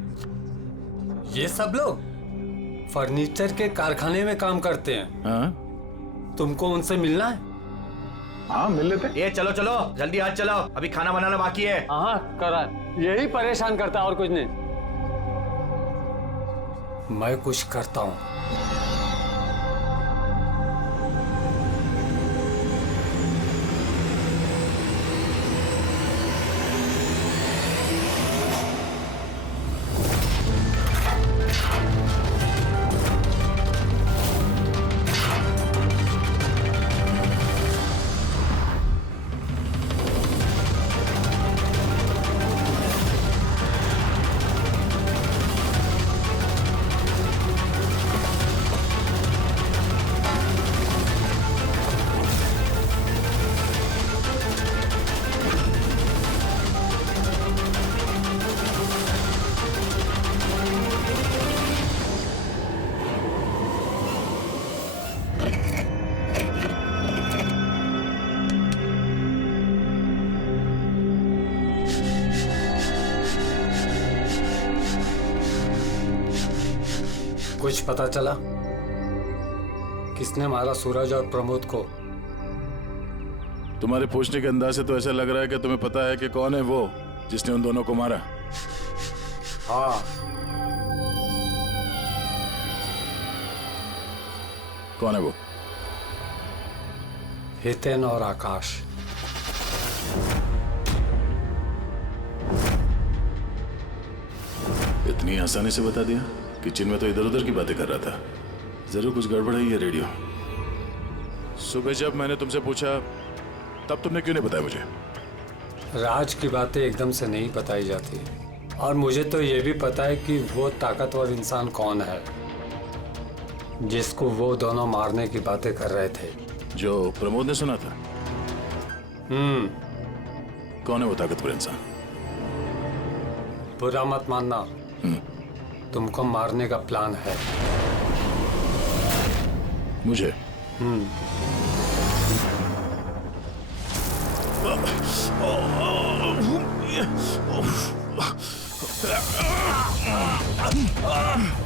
ये सब लोग फर्नीचर के कारखाने में काम करते हैं। हाँ? तुमको उनसे मिलना है? हाँ मिल लेते। ये चलो चलो जल्दी हाथ चलाओ, अभी खाना बनाना बाकी है। हाँ करा, यही परेशान करता और कुछ नहीं। मैं कुछ करता हूँ। कुछ पता चला किसने मारा सूरज और प्रमोद को? तुम्हारे पूछने के अंदाज से तो ऐसा लग रहा है कि तुम्हें पता है कि कौन है वो जिसने उन दोनों को मारा। हाँ। कौन है वो? हितेन और आकाश। इतनी आसानी से बता दिया कि चिन्मय तो इधर उधर की बातें कर रहा था। जरूर कुछ गड़बड़ है ये रेडियो। सुबह जब मैंने तुमसे पूछा तब तुमने क्यों नहीं बताया मुझे? राज की बातें एकदम से नहीं बताई जाती, और मुझे तो ये भी पता है कि वो ताकतवर इंसान कौन है जिसको वो दोनों मारने की बातें कर रहे थे। जो प्रमोद ने सुना था? कौन है वो ताकतवर इंसान? बुरा मत मानना, तुमको मारने का प्लान है। मुझे?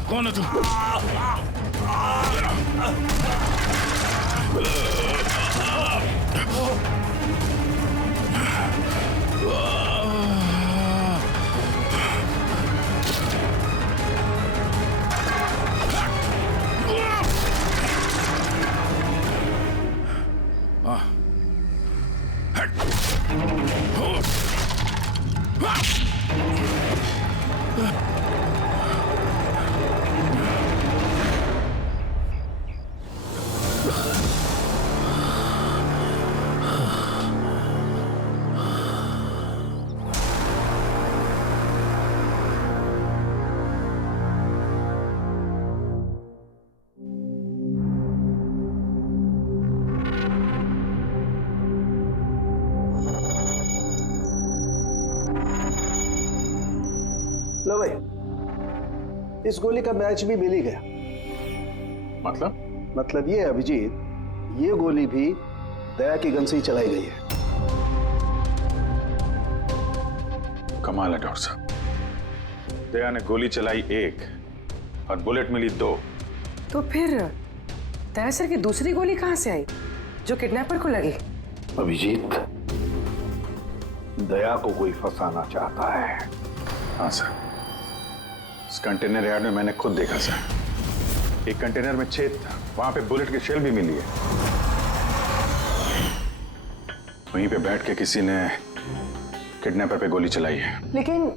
कौन है तू? लो भाई, इस गोली का मैच भी मिल ही गया। मतलब ये अभिजीत, ये गोली भी दया की गन से ही चलाई गई है। कमाल है डॉक्टर साहब, दया ने गोली चलाई 1 और बुलेट मिली 2। तो फिर दया सर की दूसरी गोली कहां से आई जो किडनैपर को लगी? अभिजीत, दया को कोई फंसाना चाहता है। हाँ सर, इस कंटेनर यार्ड में मैंने खुद देखा सर। एक कंटेनर में छेद था, वहां पे बुलेट की शेल भी मिली है। वहीं पे बैठ के किसी ने किडनैपर पे गोली चलाई है। लेकिन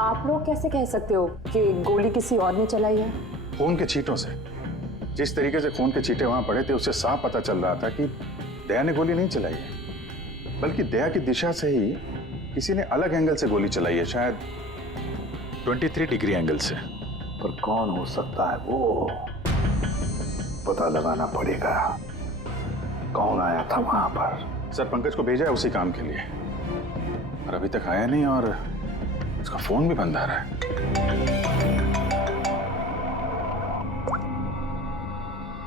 आप लोग कैसे कह सकते हो कि गोली किसी और ने चलाई है? खून के छींटों से, जिस तरीके से खून के छींटे वहां पड़े थे उससे साफ पता चल रहा था कि दया ने गोली नहीं चलाई है, बल्कि दया की दिशा से ही किसी ने अलग एंगल से गोली चलाई है, शायद 23 डिग्री एंगल से। पर कौन हो सकता है वो पता लगाना पड़ेगा। कौन आया था वहां पर? सर पंकज को भेजा है उसी काम के लिए, और अभी तक आया नहीं, और उसका फोन भी बंद आ रहा है।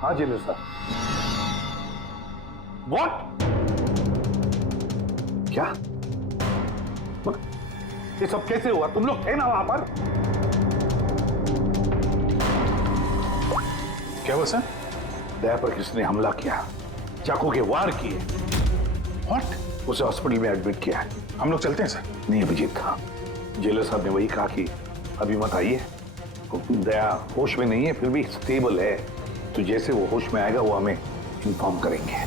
हाँ जी सर। What? क्या? ये सब कैसे हुआ? तुम लोग थे ना वहां पर? क्या हुआ सर? दया पर किसने हमला किया, चाकू के वार किए। What? उसे हॉस्पिटल में एडमिट किया है। हम लोग चलते हैं सर। नहीं अभिजीत, हाँ जेलर साहब ने वही कहा कि अभी मत आइए। दया होश में नहीं है, फिर भी स्टेबल है, तो जैसे वो होश में आएगा वो हमें इन्फॉर्म करेंगे।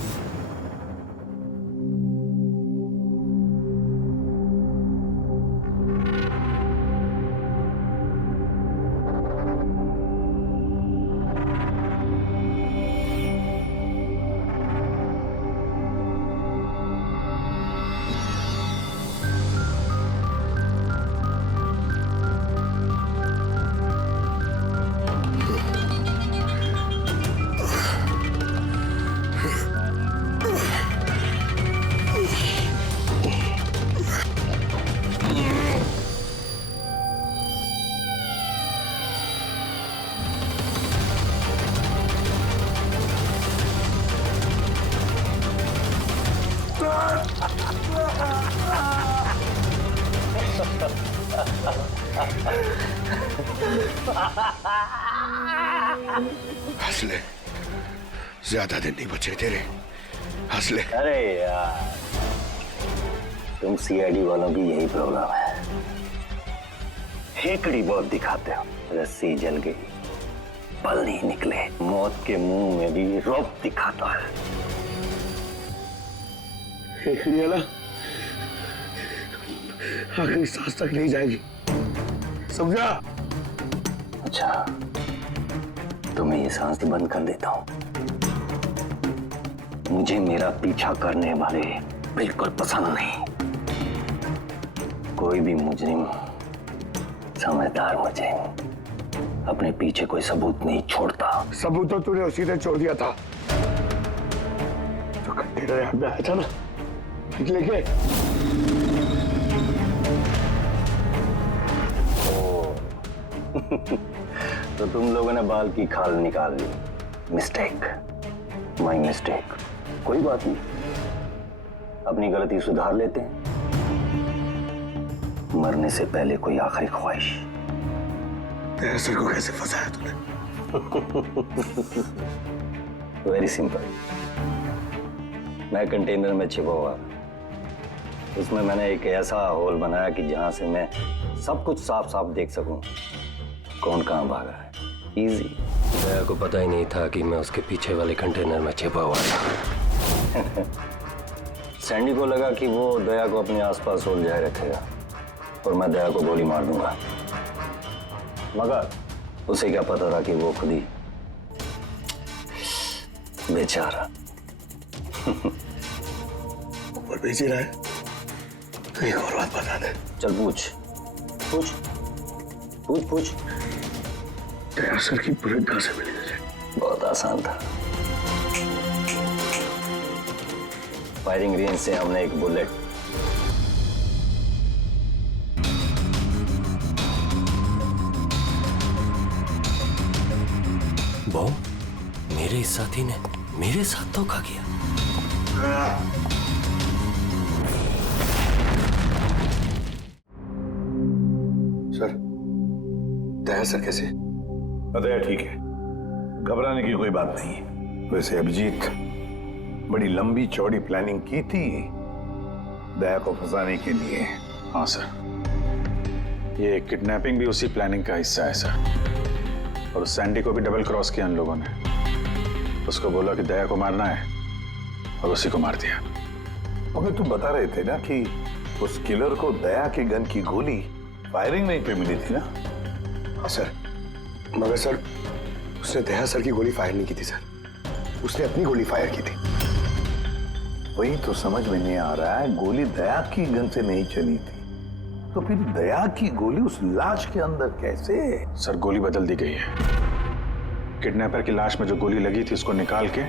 हंस ले, ज्यादा दिन नहीं बचे तेरे, हंस ले। अरे यार, तुम सीआईडी वालों की यही प्रॉब्लम है, हेकड़ी बहुत दिखाते हो। रस्सी जल गई, बल नहीं निकले, मौत के मुंह में भी रौब दिखाता है। हेकड़ी वाला आखिरी सांस तक नहीं जाएगी, समझा? अच्छा, तो मैं ये सांस बंद कर देता हूं। मुझे मेरा पीछा करने वाले बिल्कुल पसंद नहीं। कोई भी मुजरिम, समझदार मुजरिम अपने पीछे कोई सबूत नहीं छोड़ता। सबूत तो तूने उसी दिन छोड़ दिया था, जो कंटेनर यार्ड में आया था ना लेके। तो तुम लोगों ने बाल की खाल निकाल ली। Mistake, my mistake. कोई बात नहीं, अपनी गलती सुधार लेते हैं। मरने से पहले कोई आखिरी ख्वाहिश। तेरे सर को कैसे फंसाया तूने? Very simple. मैं कंटेनर में छिपा हुआ, उसमें मैंने एक ऐसा होल बनाया कि जहां से मैं सब कुछ साफ साफ देख सकूं कौन कहां भागा है। इजी। दया को पता ही नहीं था कि मैं उसके पीछे वाले कंटेनर में छिपा हुआ था। सैंडी को लगा कि वो दया को अपने आसपास उलझाए रखेगा और मैं दया को गोली मार दूंगा, मगर उसे क्या पता था कि वो खुद ही बेचारा ऊपर बेच ही रहा है। तो एक और बात बता दे। चल पूछ पूछ पूछ पूछ। दया सर की बुलेट कहां से मिली तुझे? बहुत आसान था। फायरिंग रेंज से हमने एक बुलेट बॉम्ब मेरे साथी ने मेरे साथ धोखा किया। सर, दया सर कैसे? दया ठीक है, घबराने की कोई बात नहीं। वैसे अभिजीत बड़ी लंबी चौड़ी प्लानिंग की थी, दया को फंसाने के लिए। हाँ सर, ये किडनैपिंग भी उसी प्लानिंग का हिस्सा है सर। और सैंडी को भी डबल क्रॉस किया उन लोगों ने। उसको बोला कि दया को मारना है और उसी को मार दिया। मगर तुम बता रहे थे ना कि उस किलर को दया के गन की गोली फायरिंग नहीं पे मिली थी ना? हाँ सर, मगर सर उसने दया सर की गोली फायर नहीं की थी सर, उसने अपनी गोली फायर की थी। वही तो समझ में नहीं आ रहा है, गोली दया की गन से नहीं चली थी तो फिर दया की गोली उस लाश के अंदर कैसे? सर गोली बदल दी गई है। किडनैपर की लाश में जो गोली लगी थी उसको निकाल के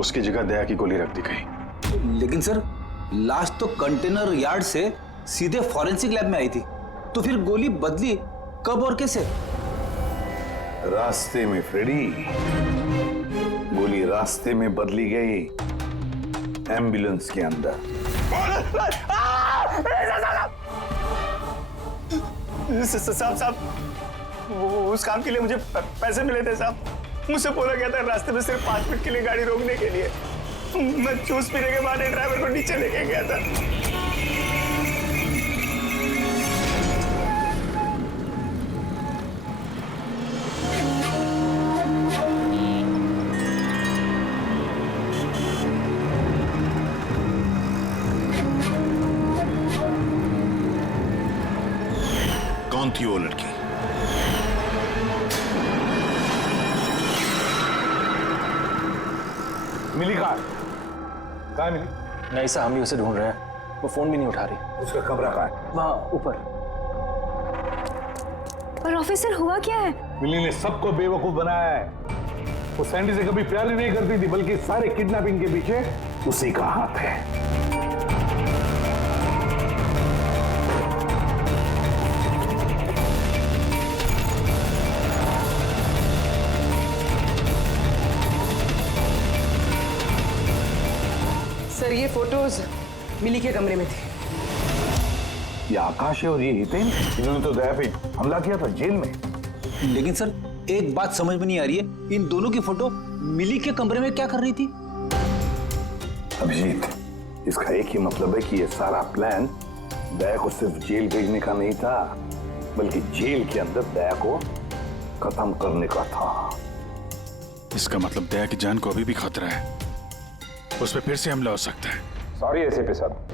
उसकी जगह दया की गोली रख दी गई। लेकिन सर लाश तो कंटेनर यार्ड से सीधे फॉरेंसिक लैब में आई थी, तो फिर गोली बदली कब और कैसे? रास्ते में फ्रेडी, गोली रास्ते में बदली गई, एम्बुलेंस के अंदर। साहब उस काम के लिए मुझे पैसे मिले थे साहब। मुझसे बोला गया था रास्ते में सिर्फ 5 मिनट के लिए गाड़ी रोकने के लिए। मैं जूस पीने के बाद ड्राइवर को नीचे लेके गया था। कौन थी वो लड़की? मिली कहाँ मिली? नहीं साहब, हम भी उसे ढूंढ रहे हैं, वो फोन भी नहीं उठा रही। उसका कमरा कहाँ है? वहाँ ऊपर। पर ऑफिसर हुआ क्या है? मिली ने सबको बेवकूफ बनाया है। वो सैंडी से कभी प्यार ही नहीं करती थी, बल्कि सारे किडनैपिंग के पीछे उसी का हाथ है। सर ये फोटोज मिली के कमरे में थी। ये आकाश है और ये हितेन, इन्होंने तो दया पे हमला किया था जेल में। लेकिन सर एक बात समझ में नहीं आ रही है, इन दोनों की फोटो मिली के कमरे में क्या कर रही थी? अभिजीत, इसका एक ही मतलब है कि ये सारा प्लान दया को सिर्फ जेल भेजने का नहीं था, बल्कि जेल के अंदर दया को खत्म करने का था। इसका मतलब दया की जान को अभी भी खतरा है, उस पर फिर से हमला हो सकता है। सॉरी एसीपी साहब,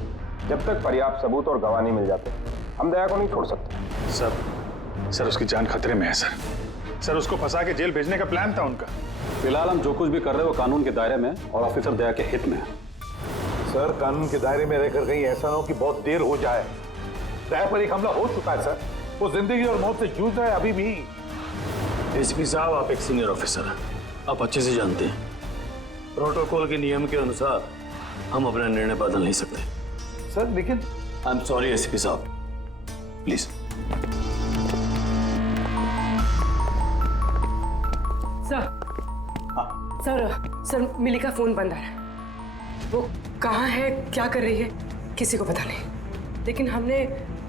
जब तक पर्याप्त सबूत और गवाह नहीं मिल जाते हम दया को नहीं छोड़ सकते। सर उसकी जान खतरे में है सर उसको फंसा के जेल भेजने का प्लान था उनका। फिलहाल हम जो कुछ भी कर रहे हैं वो कानून के दायरे में और ऑफिसर दया के हित में है। सर कानून के दायरे में रहकर कहीं ऐसा ना हो कि बहुत देर हो जाए। दया पर एक हमला हो चुका है सर, वो जिंदगी और मौत से जूझ रहा है अभी भी। एसीपी साहब, आप एक सीनियर ऑफिसर हैं, आप अच्छे से जानते हैं प्रोटोकॉल के नियम के अनुसार हम अपना निर्णय बदल नहीं सकते। सर लेकिन आई एम सॉरी एसीपी साहब, प्लीज। सर मिली का फोन बंद आ रहा है। वो कहाँ है, क्या कर रही है, किसी को पता नहीं। लेकिन हमने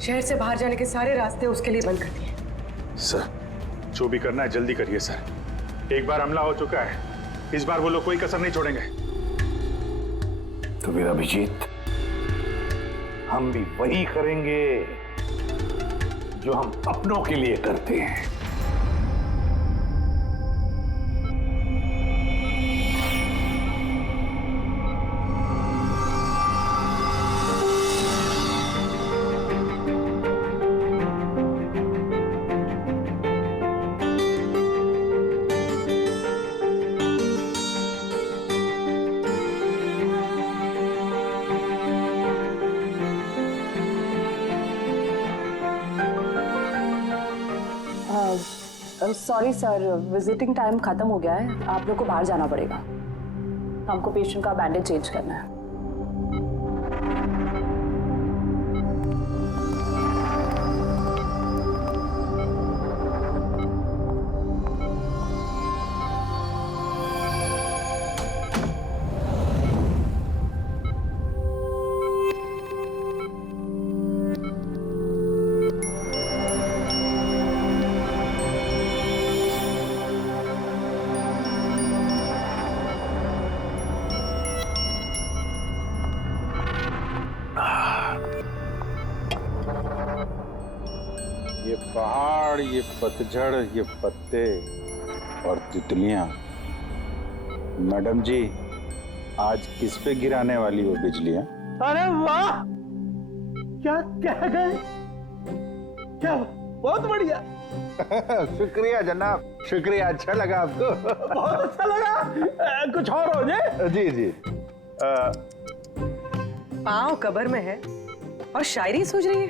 शहर से बाहर जाने के सारे रास्ते उसके लिए बंद कर दिए। सर जो भी करना है जल्दी करिए सर, एक बार हमला हो चुका है, इस बार वो लोग कोई कसर नहीं छोड़ेंगे। तो फिर अभिजीत, हम भी वही करेंगे जो हम अपनों के लिए करते हैं। सॉरी सर, विजिटिंग टाइम खत्म हो गया है, आप लोग को बाहर जाना पड़ेगा। हमको पेशेंट का बैंडेज चेंज करना है। पहाड़, ये पतझड़, ये पत्ते और तितलियां। मैडम जी, आज किस पे गिराने वाली हो बिजलियां? अरे वाह, क्या कह गए, क्या बहुत बढ़िया। शुक्रिया जनाब, शुक्रिया। अच्छा लगा आपको? बहुत अच्छा लगा। कुछ और हो जाए? जी जी। पाँव कब्र में है और शायरी सूझ रही है।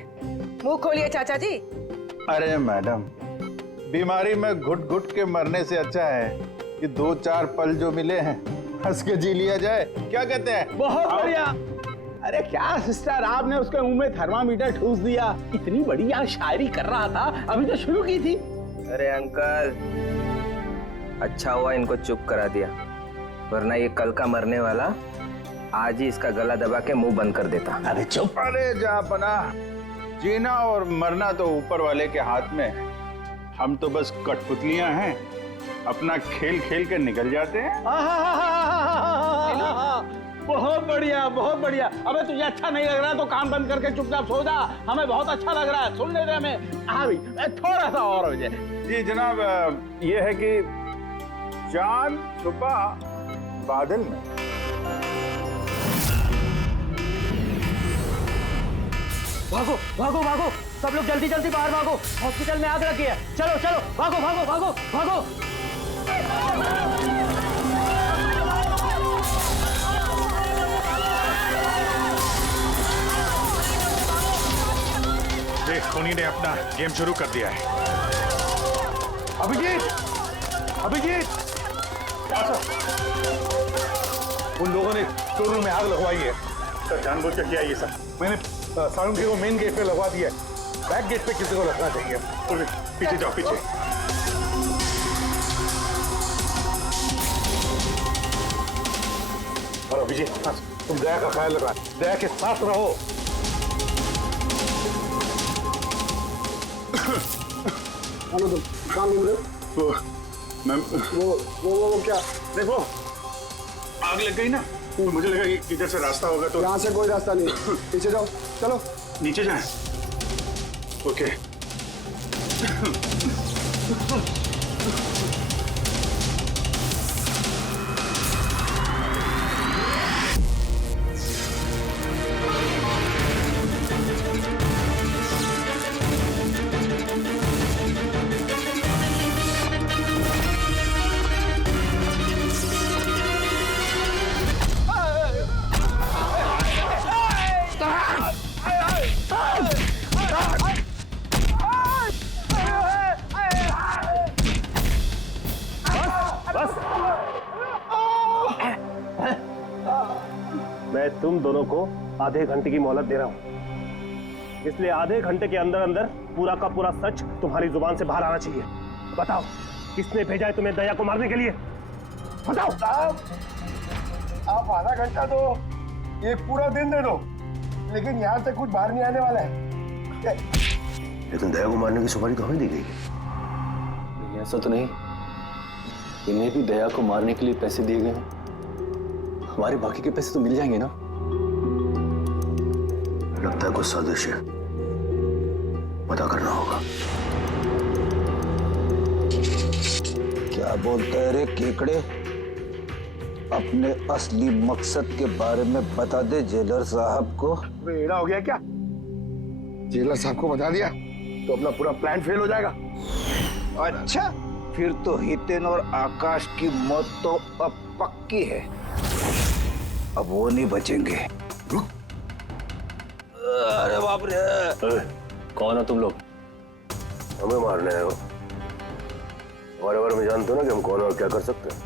मुंह खोलिए चाचा जी। अरे मैडम, बीमारी में घुट घुट के मरने से अच्छा है कि 2-4 पल जो मिले हैं हंस के जी लिया जाए। क्या कहते हैं? बहुत बढ़िया। अरे क्या सिस्टर, आपने उसके मुंह में थर्मामीटर ठूस दिया। इतनी बढ़िया शायरी कर रहा था, अभी तो शुरू की थी। अरे अंकल, अच्छा हुआ इनको चुप करा दिया, वरना ये कल का मरने वाला आज ही इसका गला दबा के मुंह बंद कर देता। अरे चुप। अरे जापना, जीना और मरना तो ऊपर वाले के हाथ में है। हम तो बस कठपुतलियां हैं, अपना खेल खेल के निकल जाते हैं। बहुत बढ़िया, बहुत बढ़िया। अबे तुझे अच्छा नहीं लग रहा तो काम बंद करके चुपचाप सो जा। हमें बहुत अच्छा लग रहा है, सुन ले रहे हमें। हाँ भाई, थोड़ा सा और हो जाए। जी जनाब, ये है कि चांद छुपा बादल में। भागो भागो भागो, सब लोग जल्दी जल्दी बाहर भागो। हॉस्पिटल में आग लगी है। चलो चलो, भागो भागो भागो भागो। देख, खोनी ने अपना गेम शुरू कर दिया है। अभिजीत, अभिजीत, उन लोगों ने शोरूम में आग लगवाई है। सर, जानबूझ के किया ये सब। मैंने साउंड को मेन गेट पे लगवा दिया है। बैक गेट पे किसी को रखना चाहिए। पीछे जाओ, पीछे। और अभिजीत, तुम दया का ख्याल रखना, दया के साथ रहो। काम नहीं वो क्या? देखो, आग लग गई ना, तो मुझे लगा कि इधर से रास्ता होगा। तो यहाँ से कोई रास्ता नहीं, पीछे जाओ। चलो नीचे जाएं। ओके। मैं तुम दोनों को आधे घंटे की मोहलत दे रहा हूं, इसलिए आधे घंटे के अंदर अंदर पूरा का पूरा सच तुम्हारी जुबान से बाहर आना चाहिए। बताओ, किसने भेजा है तुम्हें दया को मारने के लिए? बताओ। साहब, आप आधा घंटा दो, एक पूरा दिन दे दो, लेकिन यहाँ से कुछ बाहर नहीं आने वाला है। लेकिन दया को मारने की सुपारी तो हमें दी गई। ऐसा तो नहीं, इन्हें भी दया को मारने के लिए पैसे दिए गए हैं। हमारे बाकी के पैसे तो मिल जाएंगे ना? लगता है कुछ साजिश है, पता करना होगा। क्या बोलता है रे केकड़े? अपने असली मकसद के बारे में बता दे जेलर साहब को। बेड़ा हो गया क्या? जेलर साहब को बता दिया तो अपना पूरा प्लान फेल हो जाएगा। अच्छा, फिर तो हितेन और आकाश की मौत तो अब पक्की है। अब वो नहीं बचेंगे। अरे बाप रे! कौन हो तुम लोग? हमें मारने आए हो? हमारे बारे में जानते हो ना कि हम कौन और क्या कर सकते हैं।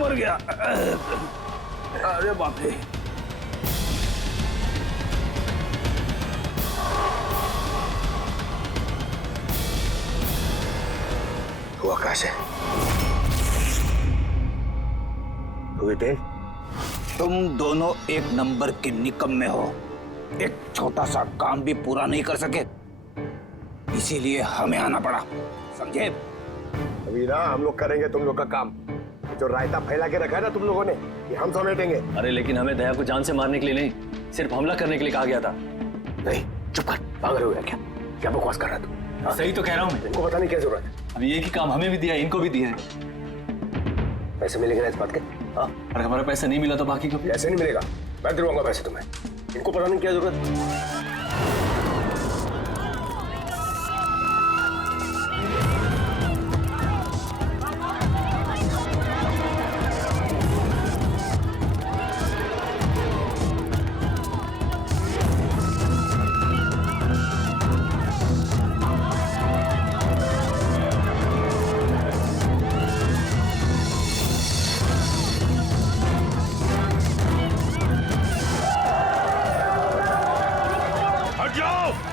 मर गया। अरे बाप रे! वो आकाश है। तुम दोनों एक नंबर के निकम्मे हो। एक छोटा सा काम भी पूरा नहीं कर सके, इसीलिए हमें आना पड़ा, समझे? अभी ना हम लोग करेंगे तुम लोग का काम। जो रायता फैला के रखा है ना तुम लोगों ने, ये हम समेटेंगे। अरे लेकिन हमें दया को जान से मारने के लिए नहीं, सिर्फ हमला करने के लिए कहा गया था। नहीं, चुप कर, पागल हो गया क्या? क्या बकवास कर रहा तू? सही तो कह रहा हूँ मैं। इनको बताने की क्या जरूरत है? अब ये कि काम हमें भी दिया, इनको भी दिया है। पैसे मिलेंगे ना इस बात के? हाँ, अगर हमारा पैसा नहीं मिला तो बाकी को पैसे नहीं मिलेगा, मैं दिलवाऊंगा पैसे तुम्हें। इनको बताने की क्या जरूरत है?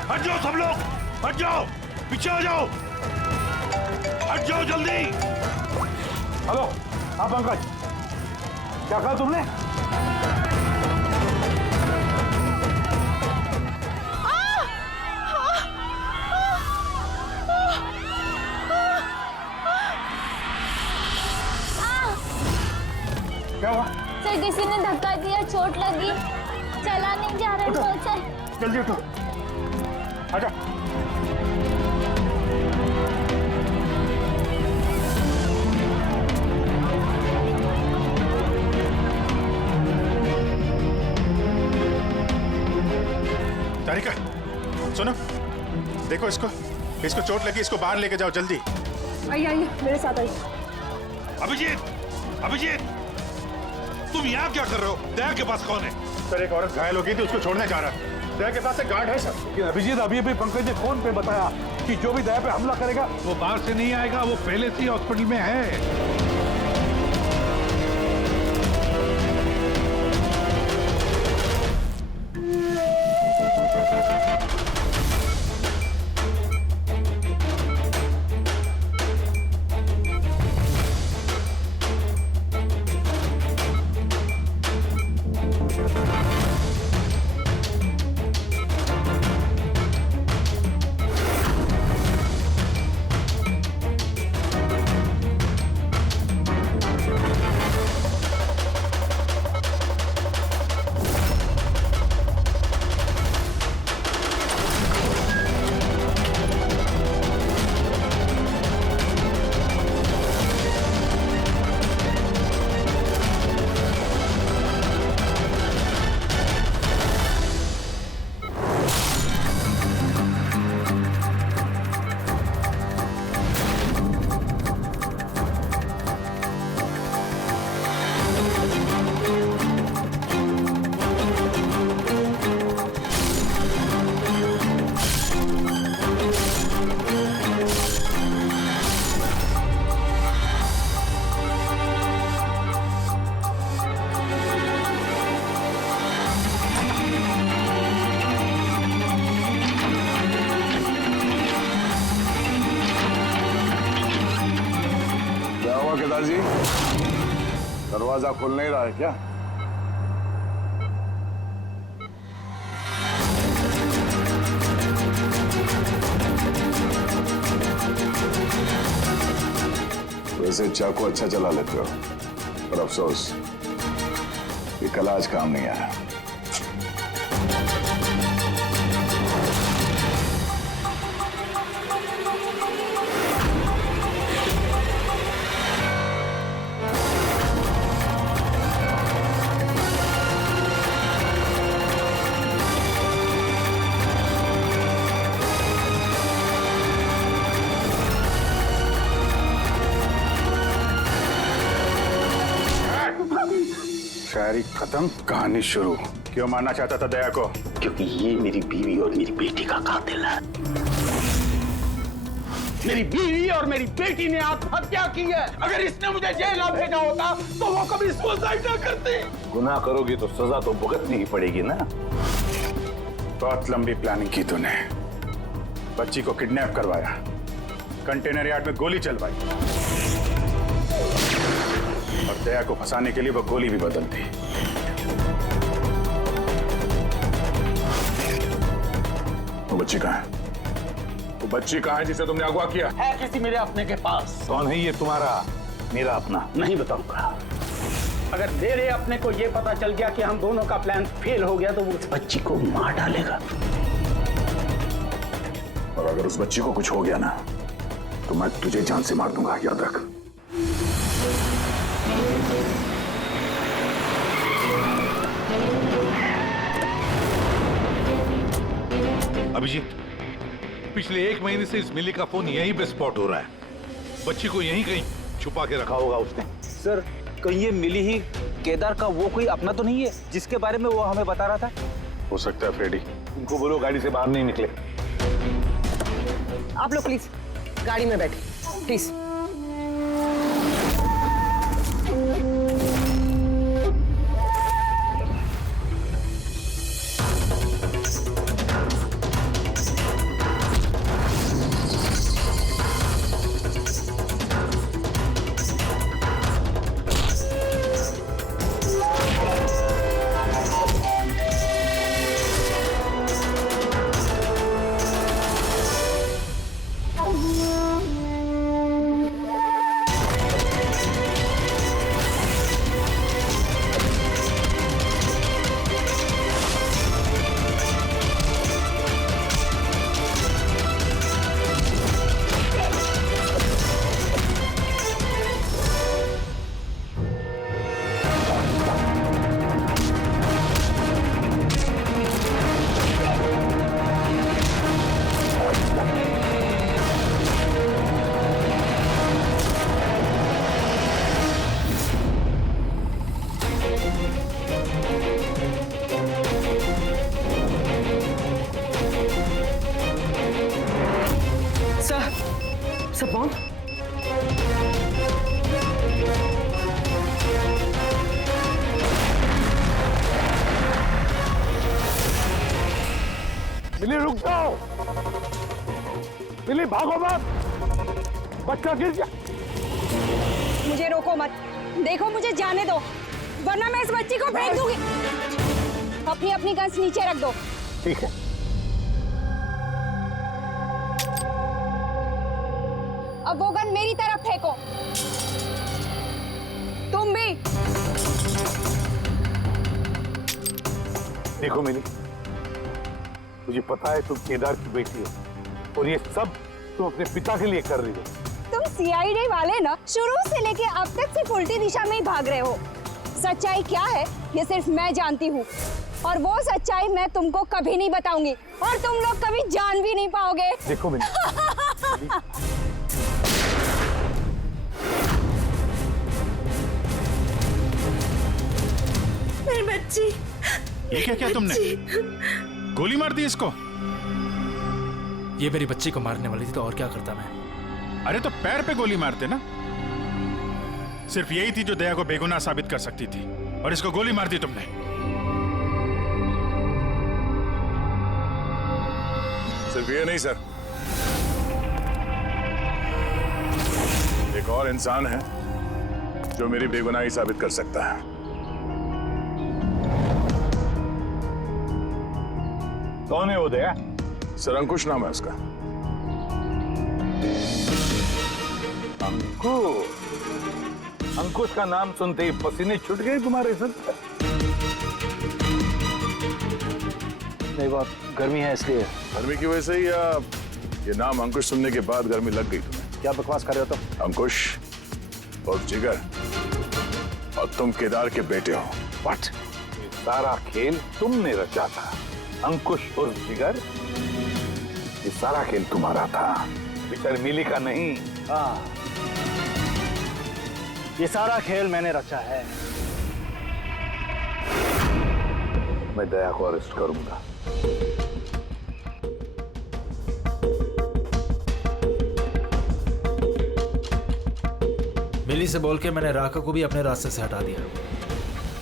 हट जाओ सब लोग, हट जाओ, पीछे आ जाओ, हट जाओ जल्दी। हेलो, हाँ पंकज, क्या कहा तुमने? क्या हुआ? सर किसी ने धक्का दिया, चोट लगी, चला नहीं जा रहा है सर। जल्दी उठो, आजा। तारिका, सुनो, देखो इसको चोट लगी, इसको बाहर लेके जाओ जल्दी। आइए मेरे साथ आइए। अभिजीत, तुम यहाँ क्या कर रहे हो? दया के पास कौन है? सर एक औरत घायल हो गई थी, उसको छोड़ने जा रहा है। दया के पास एक गार्ड है सर। लेकिन अभिजीत, अभी पंकज ने फोन पे बताया कि जो भी दया पे हमला करेगा वो बाहर से नहीं आएगा, वो पहले से ही हॉस्पिटल में है। केदार जी, दरवाजा खुल नहीं रहा है क्या? वैसे चाकू अच्छा चला लेते हो, पर अफसोस ये कला आज काम नहीं आया। शायरी खत्म, कहानी शुरू। क्यों मारना चाहता था दया को? क्योंकि ये मेरी बीवी और मेरी बेटी का कातिल है। मेरी बीवी और मेरी बेटी ने आत्महत्या की है। अगर इसने मुझे जेल ना भेजा होता तो वो कभी सुसाइड ना करती। गुनाह करोगी तो सजा तो भुगतनी ही पड़ेगी ना। बहुत लंबी प्लानिंग की तूने। बच्ची को किडनैप करवाया, कंटेनर यार्ड में गोली चलवाई और दया को फंसाने के लिए वो गोली भी बदल दी। वो बच्ची कहाँ है? वो बच्ची कहाँ है जिसे तुमने अगवा किया? है किसी मेरे अपने के पास। कौन है ये तुम्हारा मेरा अपना नहीं बताऊंगा। अगर मेरे अपने को ये पता चल गया कि हम दोनों का प्लान फेल हो गया तो वो उस बच्ची को मार डालेगा। और अगर उस बच्ची को कुछ हो गया ना तो मैं तुझे जान से मार दूंगा, याद रख। अभिजीत, पिछले 1 महीने से इस मिली का फोन यहीं पे स्पॉट हो रहा है। बच्ची को यहीं कहीं छुपा के रखा होगा उसने। सर, कहीं ये मिली ही केदार का वो कोई अपना तो नहीं है जिसके बारे में वो हमें बता रहा था? हो सकता है फ्रेडी। उनको बोलो गाड़ी से बाहर नहीं निकले। आप लोग प्लीज गाड़ी में बैठे, प्लीज। सब बॉन्ड मिली, रुक जाओ। मिली, भागो मत, बच्चा गिर गया। मुझे रोको मत, देखो मुझे जाने दो वरना मैं इस बच्ची को फेंक दूंगी। अपनी अपनी गन्स नीचे रख दो। ठीक है। अब वो गन मेरी तरफ फेंको। तुम भी। देखो मिली, मुझे पता है तुम केदार की बेटी हो और ये सब तुम अपने पिता के लिए कर रही हो। तुम सीआईडी वाले ना शुरू से लेके अब तक सिर्फ उल्टी दिशा में ही भाग रहे हो। सच्चाई क्या है ये सिर्फ मैं जानती हूँ और वो सच्चाई मैं तुमको कभी नहीं बताऊंगी और तुम लोग कभी जान भी नहीं पाओगे। देखो मिली, मेरी बच्ची। ये क्या किया तुमने? गोली मार दी इसको? ये मेरी बच्ची को मारने वाली थी तो और क्या करता मैं? अरे तो पैर पे गोली मारते ना। सिर्फ यही थी जो दया को बेगुनाह साबित कर सकती थी और इसको गोली मार दी तुमने। सिर्फ ये नहीं सर, एक और इंसान है जो मेरी बेगुनाही साबित कर सकता है। कौन है वो दया? सर अंकुश नाम है उसका। अंकुश? अंकुश का नाम सुनते ही पसीने छूट गए तुम्हारे सर? नहीं, बात गर्मी है इसलिए। गर्मी की वजह से ही या ये नाम अंकुश सुनने के बाद गर्मी लग गई तुम्हें? क्या बकवास कर रहे हो तुम? अंकुश और जिगर और तुम केदार के बेटे हो। व्हाट? ये सारा खेल तुमने रचा था। अंकुश और जिगर, ये सारा खेल तुम्हारा था, बेचारी मिली का नहीं। हाँ, ये सारा खेल मैंने रचा है। मैं दया को अरेस्ट करूंगा। मिली से बोल के मैंने राका को भी अपने रास्ते से हटा दिया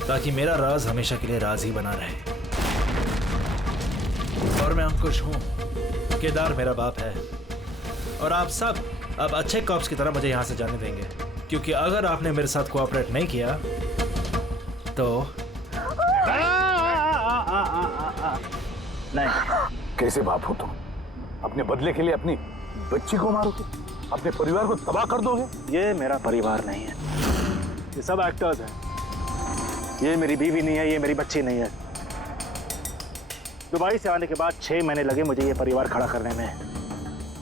ताकि मेरा राज हमेशा के लिए राज ही बना रहे। और मैं अंकुश हूँ, केदार मेरा बाप है और आप सब अब अच्छे कॉप्स की तरह मुझे यहाँ से जाने देंगे, क्योंकि अगर आपने मेरे साथ कोऑपरेट नहीं किया तो नहीं। कैसे बाप हो तुम? अपने बदले के लिए अपनी बच्ची को मारोगे, अपने परिवार को तबाह कर दोगे। ये मेरा परिवार नहीं है, ये सब एक्टर्स हैं। ये मेरी बीवी नहीं है, ये मेरी बच्ची नहीं है। दुबई से आने के बाद 6 महीने लगे मुझे ये परिवार खड़ा करने में,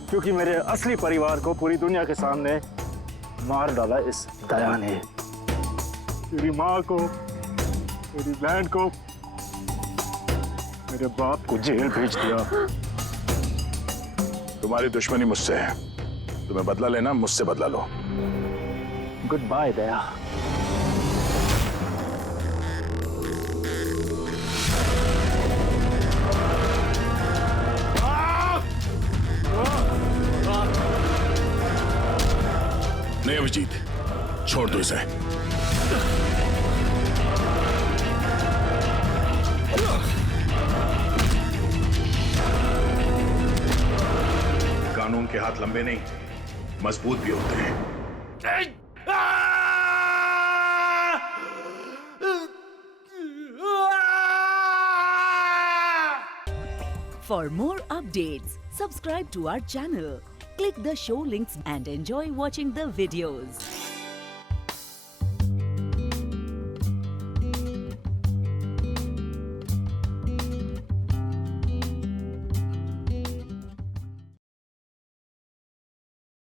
क्योंकि मेरे असली परिवार को पूरी दुनिया के सामने मार डाला इस दया ने। मेरी माँ को, मेरी बहन को, मेरे बाप को जेल भेज दिया। तुम्हारी दुश्मनी मुझसे है, तुम्हें बदला लेना, मुझसे बदला लो। गुड बाय दया। नहीं अभिजीत, छोड़ दो इसे। कानून के हाथ लंबे नहीं, मजबूत भी होते हैं। For more updates, subscribe to our channel, click the show links and enjoy watching the videos.